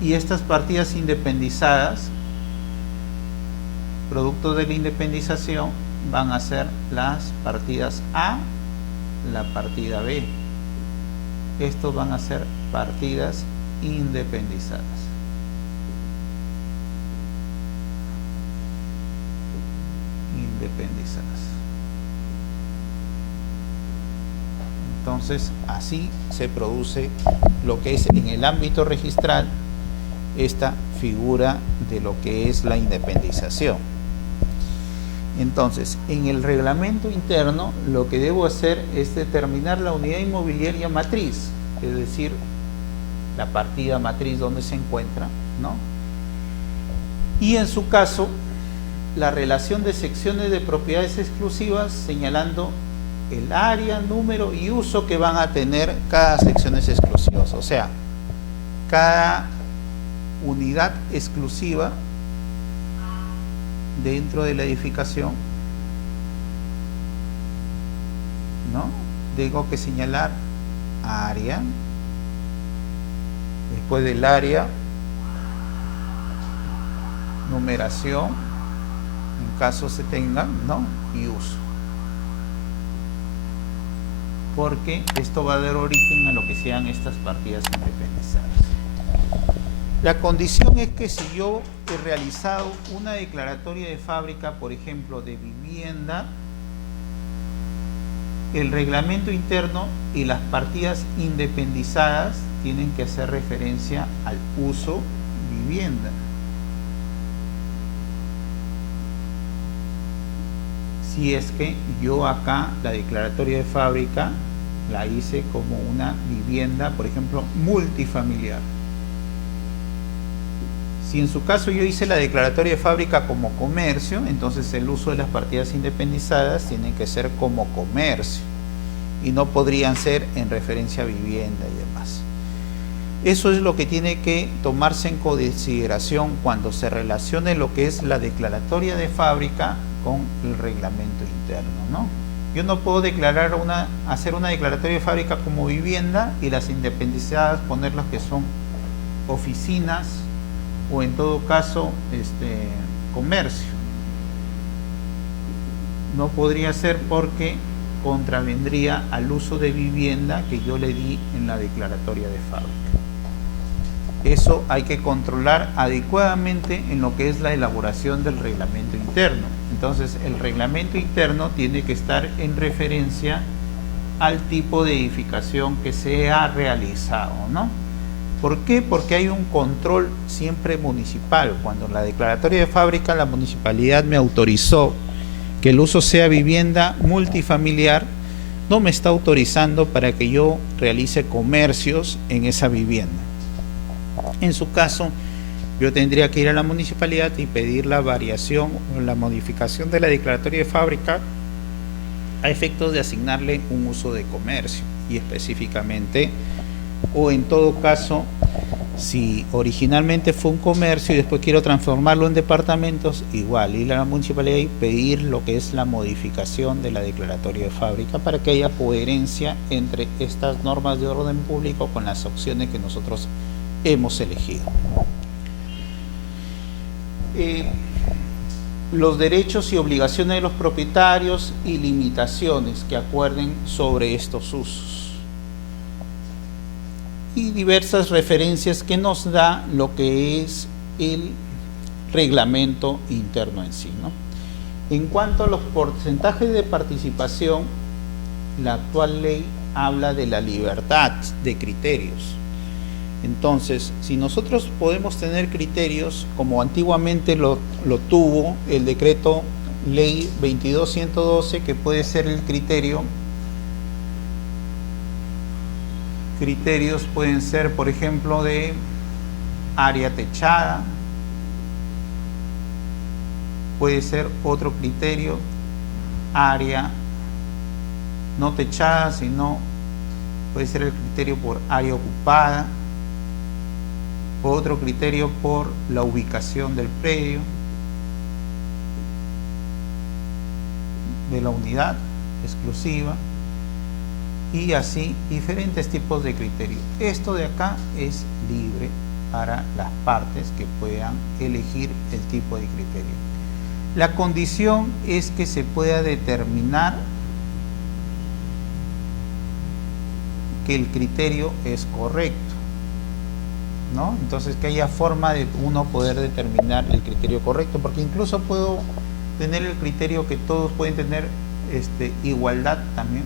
Y estas partidas independizadas, producto de la independización, van a ser las partidas A, la partida B. Estos van a ser partidas independizadas. Entonces, así se produce lo que es en el ámbito registral esta figura de lo que es la independización. Entonces, en el reglamento interno lo que debo hacer es determinar la unidad inmobiliaria matriz, es decir, la partida matriz donde se encuentra, ¿no? Y en su caso, la relación de secciones de propiedades exclusivas señalando el área, número y uso que van a tener cada secciones exclusivas, o sea, cada unidad exclusiva dentro de la edificación, ¿no? Tengo que señalar área, después del área, numeración, en caso se tenga, ¿no? Y uso. Porque esto va a dar origen a lo que sean estas partidas independizadas. La condición es que si yo he realizado una declaratoria de fábrica, por ejemplo, de vivienda, el reglamento interno y las partidas independizadas tienen que hacer referencia al uso vivienda. Si es que yo acá la declaratoria de fábrica la hice como una vivienda, por ejemplo, multifamiliar. Si en su caso yo hice la declaratoria de fábrica como comercio, entonces el uso de las partidas independizadas tienen que ser como comercio y no podrían ser en referencia a vivienda y demás. Eso es lo que tiene que tomarse en consideración cuando se relacione lo que es la declaratoria de fábrica con el reglamento interno, ¿no? Yo no puedo hacer una declaratoria de fábrica como vivienda y las independizadas ponerlas que son oficinas o en todo caso comercio. No podría ser porque contravendría al uso de vivienda que yo le di en la declaratoria de fábrica. Eso hay que controlar adecuadamente en lo que es la elaboración del reglamento interno. Entonces, el reglamento interno tiene que estar en referencia al tipo de edificación que se ha realizado, ¿no? ¿Por qué? Porque hay un control siempre municipal. Cuando en la declaratoria de fábrica la municipalidad me autorizó que el uso sea vivienda multifamiliar, no me está autorizando para que yo realice comercios en esa vivienda. En su caso, yo tendría que ir a la municipalidad y pedir la variación o la modificación de la declaratoria de fábrica a efectos de asignarle un uso de comercio y específicamente, o en todo caso, si originalmente fue un comercio y después quiero transformarlo en departamentos, igual ir a la municipalidad y pedir lo que es la modificación de la declaratoria de fábrica para que haya coherencia entre estas normas de orden público con las opciones que nosotros hemos elegido. Los derechos y obligaciones de los propietarios y limitaciones que acuerden sobre estos usos y diversas referencias que nos da lo que es el reglamento interno en sí, ¿no? En cuanto a los porcentajes de participación, la actual ley habla de la libertad de criterios. Entonces, si nosotros podemos tener criterios, como antiguamente lo tuvo el decreto ley 22.112, que puede ser el criterio, criterios pueden ser, por ejemplo, de área techada, puede ser otro criterio, área no techada, sino puede ser el criterio por área ocupada, otro criterio por la ubicación del predio, de la unidad exclusiva, y así diferentes tipos de criterios. Esto de acá es libre para las partes que puedan elegir el tipo de criterio. La condición es que se pueda determinar que el criterio es correcto, ¿no? Entonces, que haya forma de uno poder determinar el criterio correcto, porque incluso puedo tener el criterio que todos pueden tener igualdad también,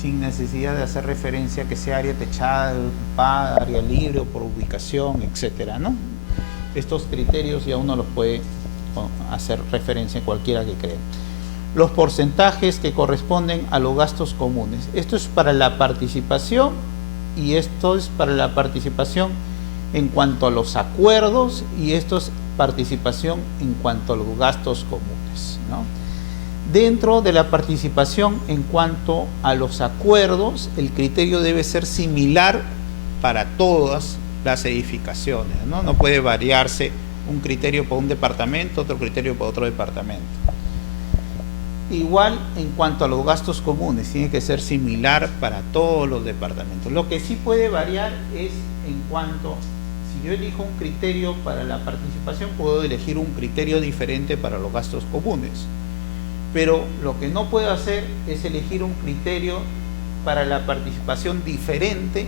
sin necesidad de hacer referencia que sea área techada, ocupada, área libre o por ubicación, etcétera, ¿no? Estos criterios ya uno los puede hacer referencia en cualquiera que crea. Los porcentajes que corresponden a los gastos comunes. Esto es para la participación, y esto es para la participación en cuanto a los acuerdos, y esto es participación en cuanto a los gastos comunes, ¿no? Dentro de la participación en cuanto a los acuerdos, el criterio debe ser similar para todas las edificaciones, ¿no? No puede variarse un criterio para un departamento, otro criterio para otro departamento. Igual en cuanto a los gastos comunes, tiene que ser similar para todos los departamentos. Lo que sí puede variar es en cuanto, si yo elijo un criterio para la participación, puedo elegir un criterio diferente para los gastos comunes. Pero lo que no puedo hacer es elegir un criterio para la participación diferente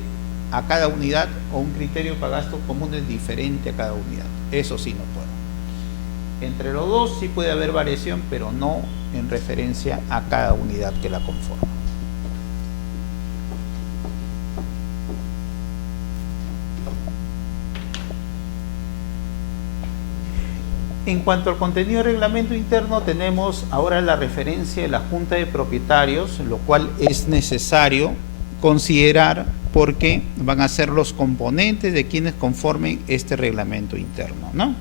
a cada unidad, o un criterio para gastos comunes diferente a cada unidad. Eso sí no puedo. Entre los dos sí puede haber variación, pero no en referencia a cada unidad que la conforma. En cuanto al contenido del reglamento interno, tenemos ahora la referencia de la Junta de Propietarios, lo cual es necesario considerar porque van a ser los componentes de quienes conformen este reglamento interno, ¿no?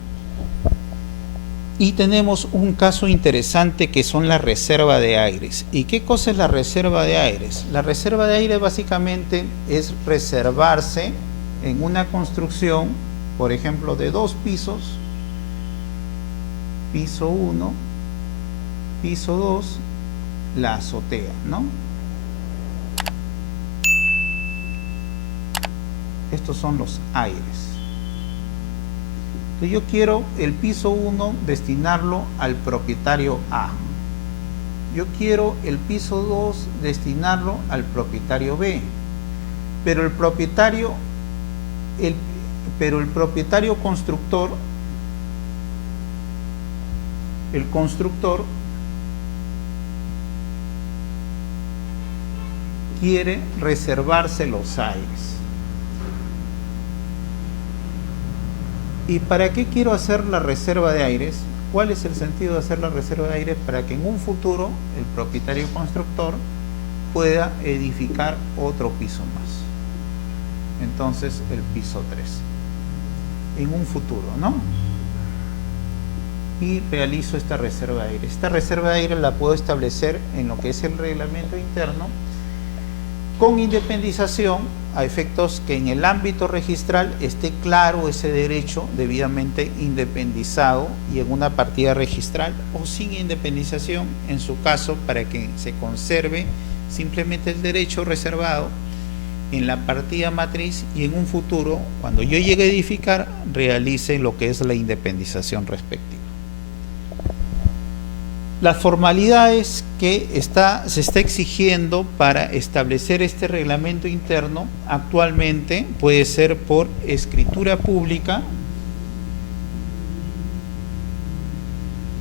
Y tenemos un caso interesante que son la reserva de aires. ¿Y qué cosa es la reserva de aires? La reserva de aires básicamente es reservarse en una construcción, por ejemplo, de 2 pisos, piso 1, piso 2, la azotea, ¿no? Estos son los aires. Entonces yo quiero el piso 1 destinarlo al propietario A. Yo quiero el piso 2 destinarlo al propietario B. Pero el propietario constructor, el constructor quiere reservarse los aires. ¿Y para qué quiero hacer la reserva de aires? ¿Cuál es el sentido de hacer la reserva de aires? Para que en un futuro el propietario constructor pueda edificar otro piso más. Entonces el piso 3. En un futuro, ¿no? Y realizo esta reserva de aire. Esta reserva de aire la puedo establecer en lo que es el reglamento interno con independización, a efectos que en el ámbito registral esté claro ese derecho debidamente independizado y en una partida registral, o sin independización en su caso, para que se conserve simplemente el derecho reservado en la partida matriz, y en un futuro, cuando yo llegue a edificar, realice lo que es la independización respectiva. Las formalidades que se está exigiendo para establecer este reglamento interno actualmente puede ser por escritura pública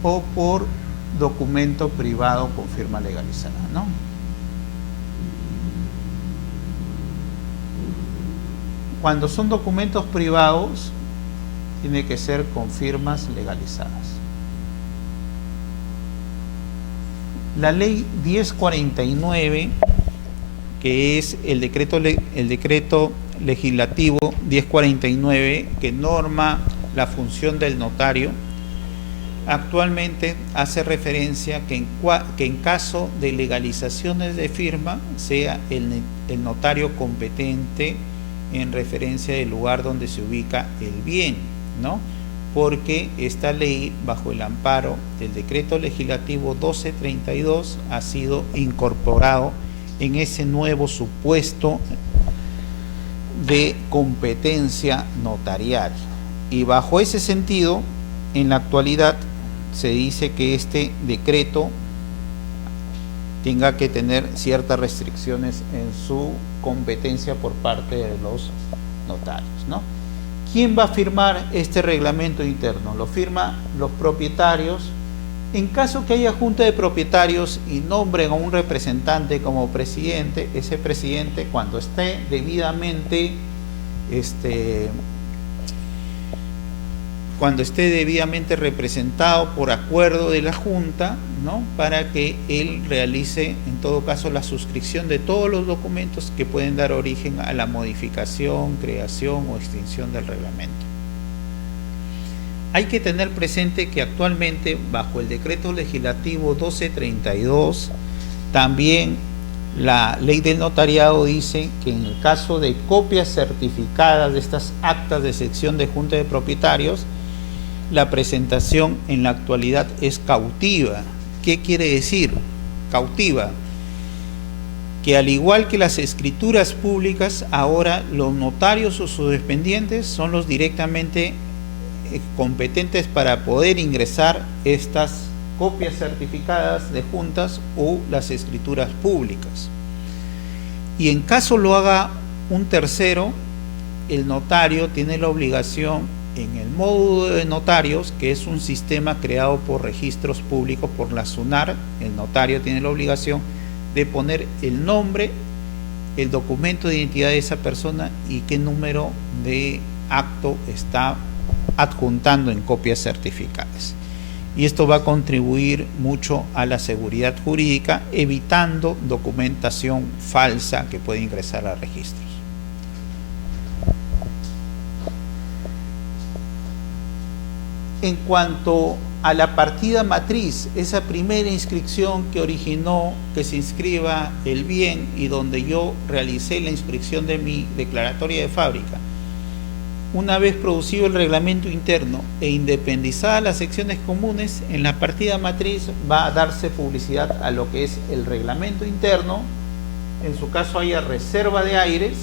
o por documento privado con firma legalizada, ¿no? Cuando son documentos privados, tiene que ser con firmas legalizadas. La ley 1049, que es el decreto legislativo 1049, que norma la función del notario, actualmente hace referencia que en caso de legalizaciones de firma sea el notario competente en referencia del lugar donde se ubica el bien, ¿no? porque esta ley, bajo el amparo del decreto legislativo 1232, ha sido incorporado en ese nuevo supuesto de competencia notarial. Y bajo ese sentido, en la actualidad se dice que este decreto tenga que tener ciertas restricciones en su competencia por parte de los notarios, ¿no? ¿Quién va a firmar este reglamento interno? Lo firman los propietarios. En caso que haya junta de propietarios y nombren a un representante como presidente, ese presidente, cuando esté debidamente representado por acuerdo de la Junta, ¿no?, para que él realice en todo caso la suscripción de todos los documentos que pueden dar origen a la modificación, creación o extinción del reglamento. Hay que tener presente que actualmente, bajo el decreto legislativo 1232, también la ley del notariado dice que en el caso de copias certificadas de estas actas de sección de junta de propietarios, la presentación en la actualidad es cautiva. ¿Qué quiere decir cautiva? Que al igual que las escrituras públicas, ahora los notarios o sus dependientes son los directamente competentes para poder ingresar estas copias certificadas de juntas o las escrituras públicas. Y en caso lo haga un tercero, el notario tiene la obligación, en el módulo de notarios, que es un sistema creado por registros públicos por la SUNAR, el notario tiene la obligación de poner el nombre, el documento de identidad de esa persona y qué número de acto está adjuntando en copias certificadas. Y esto va a contribuir mucho a la seguridad jurídica, evitando documentación falsa que puede ingresar a registros. En cuanto a la partida matriz, esa primera inscripción que originó que se inscriba el bien y donde yo realicé la inscripción de mi declaratoria de fábrica, una vez producido el reglamento interno e independizadas las secciones comunes, en la partida matriz va a darse publicidad a lo que es el reglamento interno. En su caso haya reserva de aires,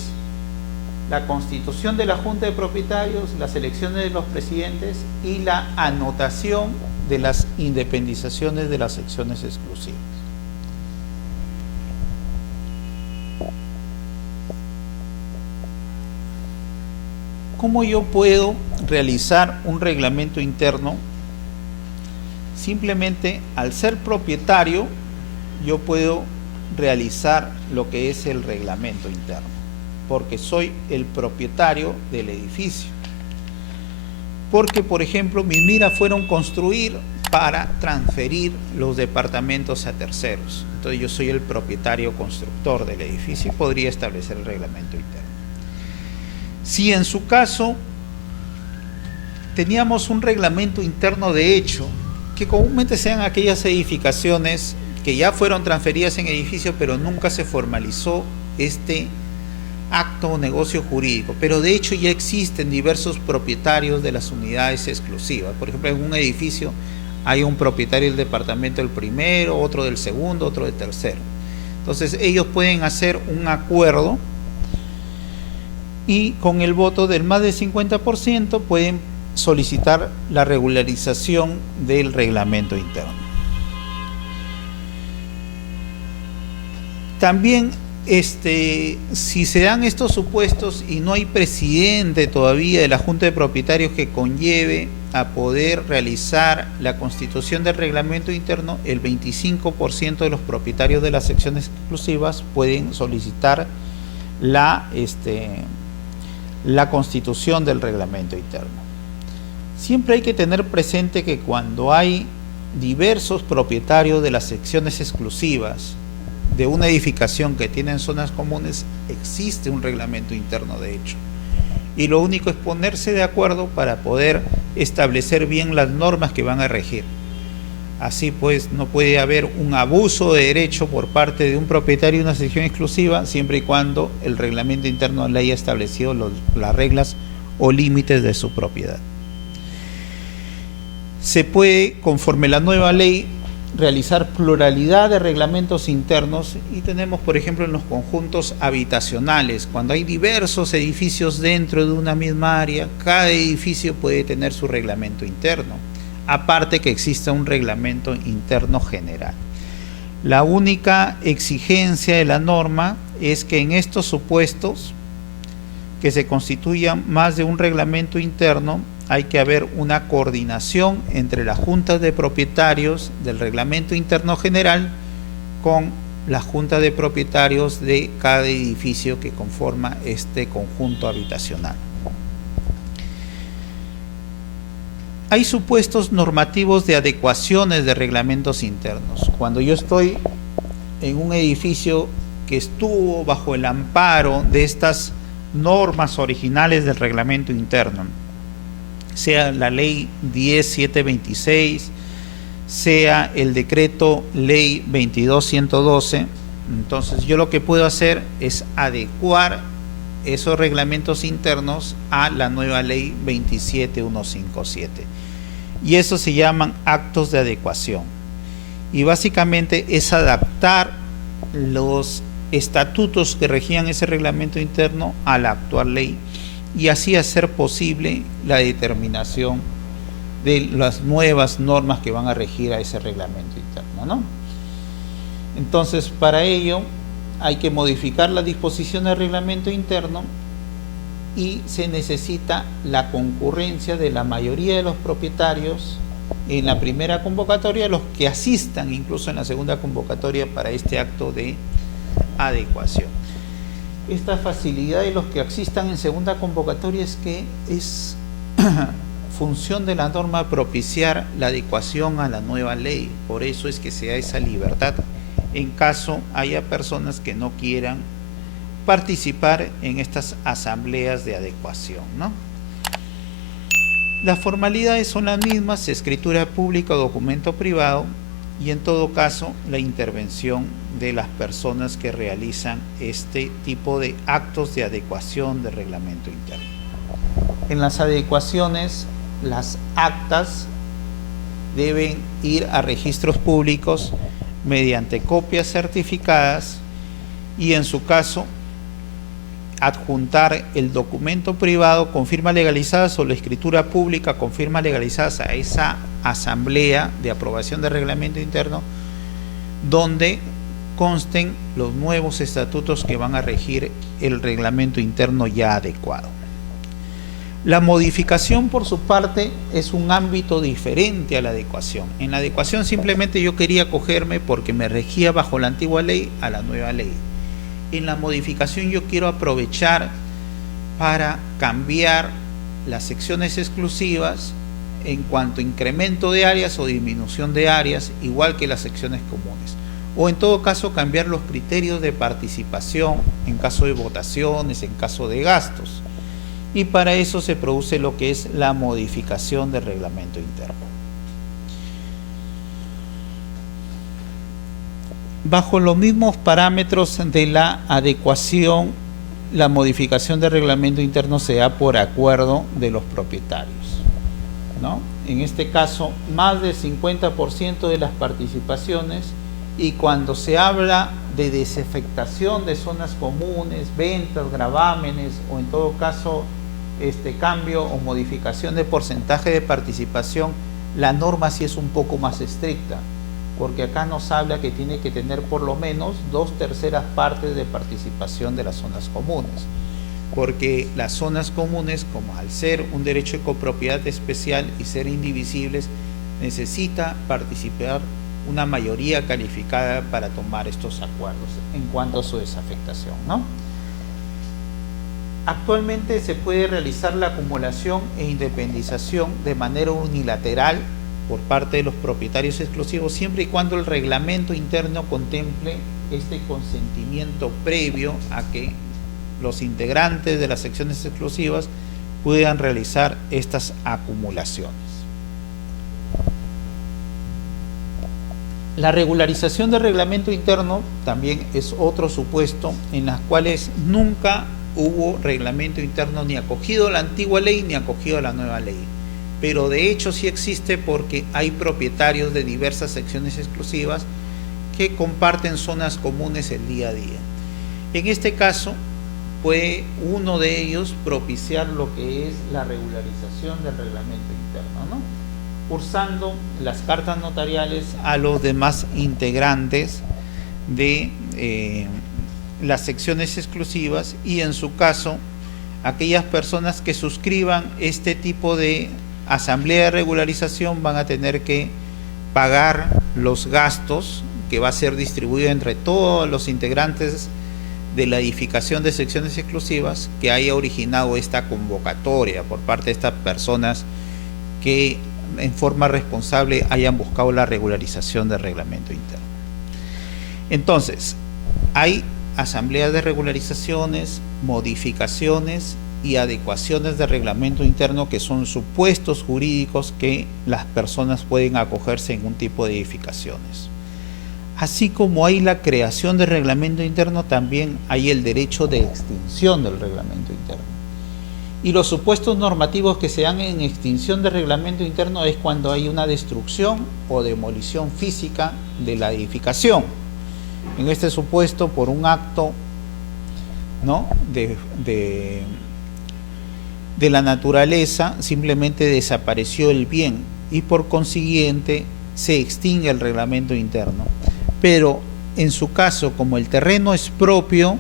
la constitución de la Junta de Propietarios, las elecciones de los presidentes y la anotación de las independizaciones de las secciones exclusivas. ¿Cómo yo puedo realizar un reglamento interno? Simplemente, al ser propietario, yo puedo realizar lo que es el reglamento interno, porque soy el propietario del edificio. Porque, por ejemplo, mis miras fueron construir para transferir los departamentos a terceros. Entonces yo soy el propietario constructor del edificio y podría establecer el reglamento interno. Si en su caso teníamos un reglamento interno de hecho, que comúnmente sean aquellas edificaciones que ya fueron transferidas en edificio, pero nunca se formalizó este acto o negocio jurídico, pero de hecho ya existen diversos propietarios de las unidades exclusivas. Por ejemplo, en un edificio hay un propietario del departamento del primero, otro del segundo, otro del tercero. Entonces ellos pueden hacer un acuerdo y con el voto del más del 50% pueden solicitar la regularización del reglamento interno. También si se dan estos supuestos y no hay presidente todavía de la Junta de Propietarios que conlleve a poder realizar la constitución del reglamento interno, el 25% de los propietarios de las secciones exclusivas pueden solicitar la constitución del reglamento interno. Siempre hay que tener presente que cuando hay diversos propietarios de las secciones exclusivas de una edificación que tienen zonas comunes, existe un reglamento interno de hecho. Y lo único es ponerse de acuerdo para poder establecer bien las normas que van a regir. Así pues, no puede haber un abuso de derecho por parte de un propietario de una sección exclusiva, siempre y cuando el reglamento interno le haya establecido las reglas o límites de su propiedad. Se puede, conforme la nueva ley, realizar pluralidad de reglamentos internos y tenemos, por ejemplo, en los conjuntos habitacionales, cuando hay diversos edificios dentro de una misma área, cada edificio puede tener su reglamento interno, aparte que exista un reglamento interno general. La única exigencia de la norma es que en estos supuestos que se constituyan más de un reglamento interno, hay que haber una coordinación entre las juntas de propietarios del reglamento interno general con las juntas de propietarios de cada edificio que conforma este conjunto habitacional. Hay supuestos normativos de adecuaciones de reglamentos internos. Cuando yo estoy en un edificio que estuvo bajo el amparo de estas normas originales del reglamento interno, sea la ley 10726, sea el decreto ley 22112, entonces yo lo que puedo hacer es adecuar esos reglamentos internos a la nueva ley 27157 y eso se llaman actos de adecuación y básicamente es adaptar los estatutos que regían ese reglamento interno a la actual ley y así hacer posible la determinación de las nuevas normas que van a regir a ese reglamento interno, ¿no? Entonces, para ello hay que modificar la disposición del reglamento interno y se necesita la concurrencia de la mayoría de los propietarios en la primera convocatoria, los que asistan incluso en la segunda convocatoria para este acto de adecuación. Esta facilidad de los que asistan en segunda convocatoria es que es función de la norma propiciar la adecuación a la nueva ley, por eso es que se da esa libertad en caso haya personas que no quieran participar en estas asambleas de adecuación, ¿no? Las formalidades son las mismas, escritura pública o documento privado, y en todo caso la intervención de las personas que realizan este tipo de actos de adecuación de reglamento interno. En las adecuaciones, las actas deben ir a registros públicos mediante copias certificadas y en su caso adjuntar el documento privado con firma legalizadas o la escritura pública con firma legalizadas a esa asamblea de aprobación de reglamento interno donde consten los nuevos estatutos que van a regir el reglamento interno ya adecuado. La modificación por su parte es un ámbito diferente a la adecuación. En la adecuación simplemente yo quería cogerme porque me regía bajo la antigua ley a la nueva ley. En la modificación yo quiero aprovechar para cambiar las secciones exclusivas en cuanto a incremento de áreas o disminución de áreas, igual que las secciones comunes. O en todo caso cambiar los criterios de participación en caso de votaciones, en caso de gastos. Y para eso se produce lo que es la modificación del reglamento interno. Bajo los mismos parámetros de la adecuación, la modificación del reglamento interno se da por acuerdo de los propietarios, ¿no? En este caso, más del 50% de las participaciones, y cuando se habla de desafectación de zonas comunes, ventas, gravámenes, o en todo caso, cambio o modificación de porcentaje de participación, la norma sí es un poco más estricta, porque acá nos habla que tiene que tener por lo menos 2/3 partes de participación de las zonas comunes, porque las zonas comunes, como al ser un derecho de copropiedad especial y ser indivisibles, necesita participar una mayoría calificada para tomar estos acuerdos en cuanto a su desafectación, ¿no? Actualmente se puede realizar la acumulación e independización de manera unilateral por parte de los propietarios exclusivos, siempre y cuando el reglamento interno contemple este consentimiento previo a que los integrantes de las secciones exclusivas puedan realizar estas acumulaciones. La regularización del reglamento interno también es otro supuesto en las cuales nunca hubo reglamento interno ni acogido a la antigua ley ni acogido a la nueva ley. pero de hecho sí existe porque hay propietarios de diversas secciones exclusivas que comparten zonas comunes el día a día. En este caso, puede uno de ellos propiciar lo que es la regularización del reglamento interno, ¿no? Cursando las cartas notariales a los demás integrantes de las secciones exclusivas, y en su caso, aquellas personas que suscriban este tipo de asamblea de regularización van a tener que pagar los gastos que va a ser distribuido entre todos los integrantes de la edificación de secciones exclusivas que haya originado esta convocatoria por parte de estas personas que en forma responsable hayan buscado la regularización del reglamento interno. Entonces, hay asambleas de regularizaciones, modificaciones y adecuaciones de reglamento interno, que son supuestos jurídicos que las personas pueden acogerse en un tipo de edificaciones. Así como hay la creación de reglamento interno, también hay el derecho de extinción del reglamento interno. Y los supuestos normativos que se dan en extinción de reglamento interno es cuando hay una destrucción o demolición física de la edificación. En este supuesto, por un acto, ¿no?, de la naturaleza, simplemente desapareció el bien y por consiguiente se extingue el reglamento interno. Pero en su caso, como el terreno es propio,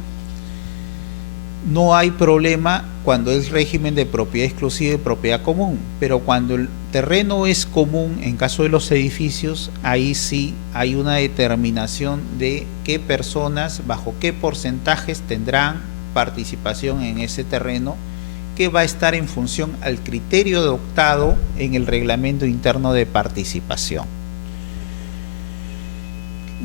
no hay problema cuando es régimen de propiedad exclusiva y propiedad común, pero cuando el terreno es común, en caso de los edificios, ahí sí hay una determinación de qué personas, bajo qué porcentajes tendrán participación en ese terreno, que va a estar en función al criterio adoptado en el reglamento interno de participación.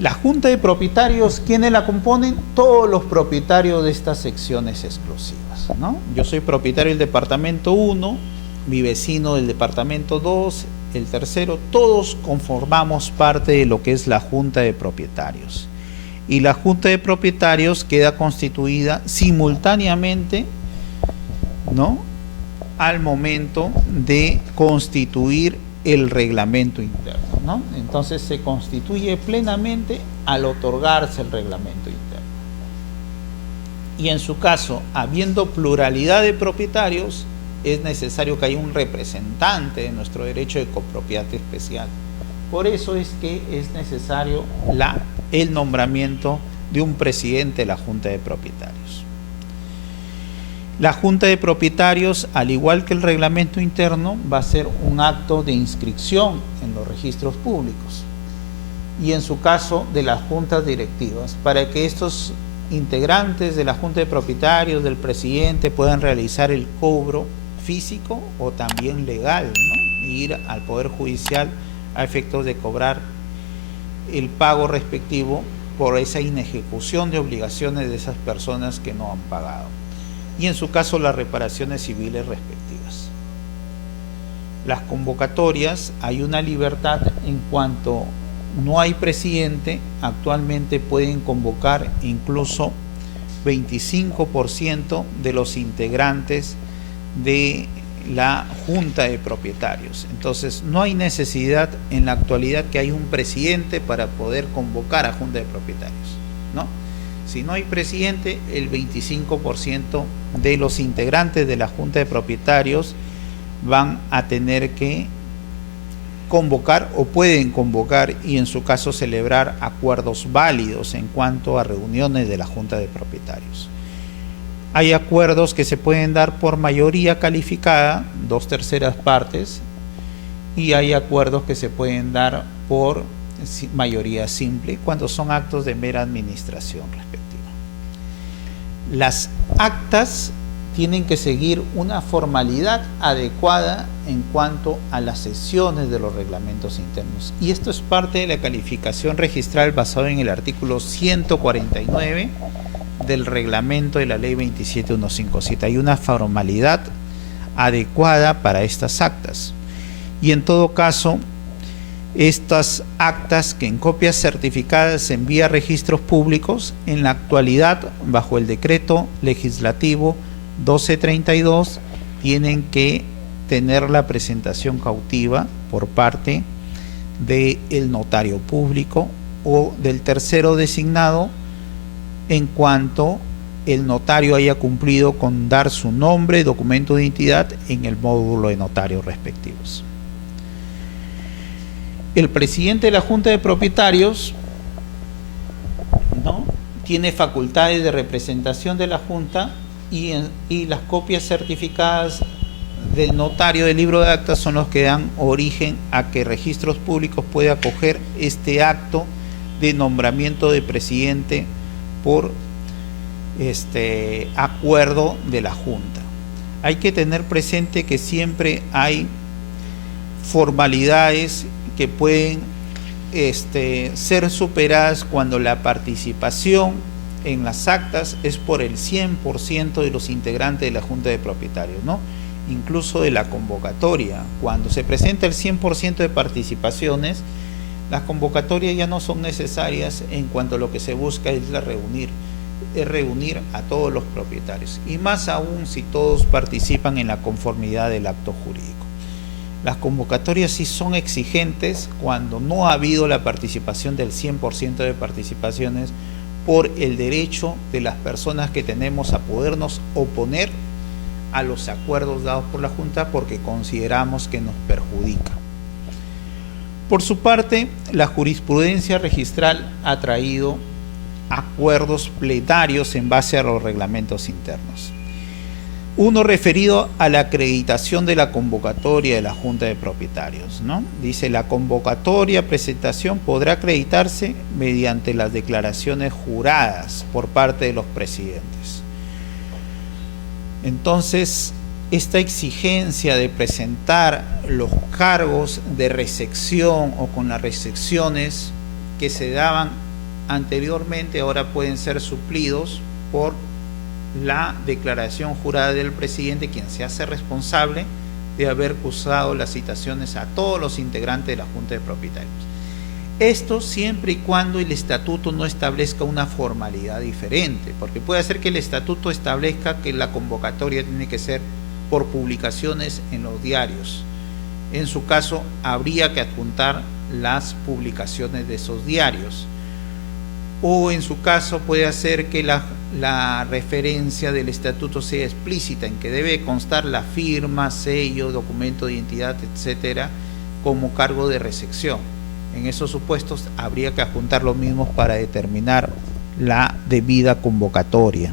La Junta de Propietarios, ¿quiénes la componen? Todos los propietarios de estas secciones exclusivas, ¿no? Yo soy propietario del departamento 1, mi vecino del departamento 2, el tercero, todos conformamos parte de lo que es la Junta de Propietarios. Y la Junta de Propietarios queda constituida simultáneamente, ¿no?, al momento de constituir el reglamento interno, ¿no? Entonces se constituye plenamente al otorgarse el reglamento interno. Y en su caso, habiendo pluralidad de propietarios, es necesario que haya un representante de nuestro derecho de copropiedad especial. Por eso es que es necesario el nombramiento de un presidente de la Junta de Propietarios. La Junta de Propietarios, al igual que el reglamento interno, va a ser un acto de inscripción en los registros públicos y en su caso de las juntas directivas, para que estos integrantes de la Junta de Propietarios, del presidente, puedan realizar el cobro físico o también legal, ¿no?, ir al Poder Judicial a efectos de cobrar el pago respectivo por esa inejecución de obligaciones de esas personas que no han pagado, y en su caso las reparaciones civiles respectivas. Las convocatorias, hay una libertad en cuanto no hay presidente, actualmente pueden convocar incluso 25% de los integrantes de la Junta de Propietarios. Entonces no hay necesidad en la actualidad que haya un presidente para poder convocar a Junta de Propietarios, ¿no? Si no hay presidente, el 25% de los integrantes de la Junta de Propietarios van a tener que convocar o pueden convocar y en su caso celebrar acuerdos válidos en cuanto a reuniones de la Junta de Propietarios. Hay acuerdos que se pueden dar por mayoría calificada, 2/3 partes, y hay acuerdos que se pueden dar por mayoría simple cuando son actos de mera administración respectiva. Las actas tienen que seguir una formalidad adecuada en cuanto a las sesiones de los reglamentos internos, y esto es parte de la calificación registral basado en el artículo 149 del reglamento de la ley 27157. Hay una formalidad adecuada para estas actas, y en todo caso estas actas que en copias certificadas se envía a registros públicos, en la actualidad bajo el decreto legislativo 1232 tienen que tener la presentación cautiva por parte del notario público o del tercero designado en cuanto el notario haya cumplido con dar su nombre y documento de identidad en el módulo de notarios respectivos. El presidente de la Junta de Propietarios, ¿no?, tiene facultades de representación de la Junta y las copias certificadas del notario del libro de actas son los que dan origen a que Registros Públicos pueda acoger este acto de nombramiento de presidente por acuerdo de la Junta. Hay que tener presente que siempre hay formalidades que pueden ser superadas cuando la participación en las actas es por el 100% de los integrantes de la Junta de Propietarios, ¿no? Incluso de la convocatoria. Cuando se presenta el 100% de participaciones, las convocatorias ya no son necesarias en cuanto a lo que se busca es reunir a todos los propietarios, y más aún si todos participan en la conformidad del acto jurídico. Las convocatorias sí son exigentes cuando no ha habido la participación del 100% de participaciones por el derecho de las personas que tenemos a podernos oponer a los acuerdos dados por la Junta porque consideramos que nos perjudica. Por su parte, la jurisprudencia registral ha traído acuerdos plenarios en base a los reglamentos internos. Uno referido a la acreditación de la convocatoria de la Junta de Propietarios, ¿no? Dice: la convocatoria, presentación podrá acreditarse mediante las declaraciones juradas por parte de los presidentes. Entonces, esta exigencia de presentar los cargos de recepción o con las recepciones que se daban anteriormente ahora pueden ser suplidos por la declaración jurada del presidente, quien se hace responsable de haber cursado las citaciones a todos los integrantes de la Junta de Propietarios. Esto siempre y cuando el estatuto no establezca una formalidad diferente, porque puede ser que el estatuto establezca que la convocatoria tiene que ser por publicaciones en los diarios. En su caso, habría que adjuntar las publicaciones de esos diarios. O en su caso puede hacer que la referencia del estatuto sea explícita, en que debe constar la firma, sello, documento de identidad, etcétera, como cargo de recepción. En esos supuestos habría que adjuntar los mismos para determinar la debida convocatoria.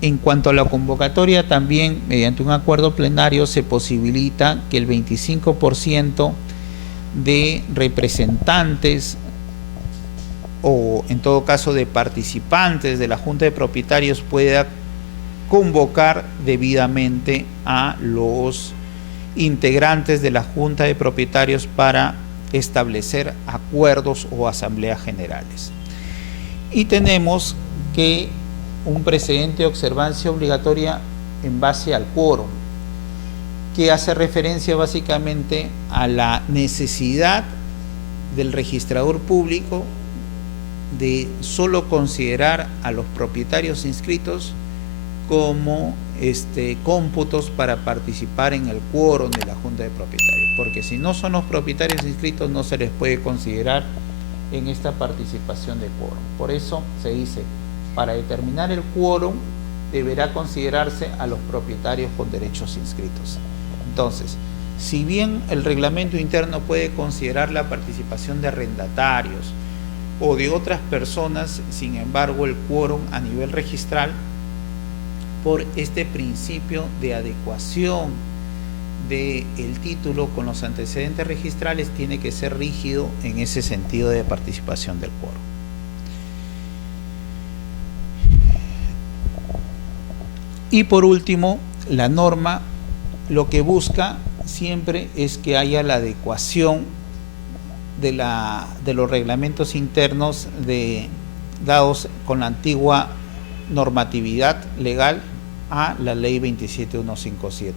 En cuanto a la convocatoria, también mediante un acuerdo plenario se posibilita que el 25% de representantes o en todo caso de participantes de la Junta de Propietarios pueda convocar debidamente a los integrantes de la Junta de Propietarios para establecer acuerdos o asambleas generales. Y tenemos que un precedente de observancia obligatoria en base al quórum, que hace referencia básicamente a la necesidad del registrador público de solo considerar a los propietarios inscritos como cómputos para participar en el quórum de la Junta de Propietarios, porque si no son los propietarios inscritos no se les puede considerar en esta participación de quórum. Por eso se dice: para determinar el quórum deberá considerarse a los propietarios con derechos inscritos. Entonces, si bien el reglamento interno puede considerar la participación de arrendatarios o de otras personas, sin embargo el quórum a nivel registral, por este principio de adecuación del título con los antecedentes registrales, tiene que ser rígido en ese sentido de participación del quórum. Y por último, la norma lo que busca siempre es que haya la adecuación de los reglamentos internos dados con la antigua normatividad legal a la ley 27157.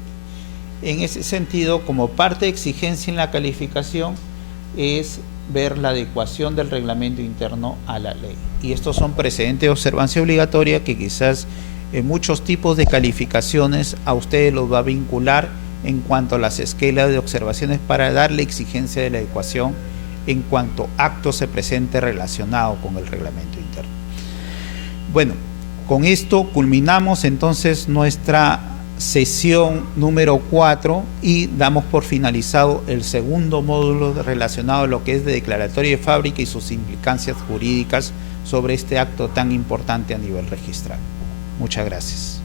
En ese sentido, como parte de exigencia en la calificación, es ver la adecuación del reglamento interno a la ley. y estos son precedentes de observancia obligatoria que quizás en muchos tipos de calificaciones a ustedes los va a vincular en cuanto a las escalas de observaciones para darle exigencia de la adecuación en cuanto acto se presente relacionado con el reglamento interno. Bueno, con esto culminamos entonces nuestra sesión número 4 y damos por finalizado el segundo módulo relacionado a lo que es de declaratoria de fábrica y sus implicancias jurídicas sobre este acto tan importante a nivel registral. Muchas gracias.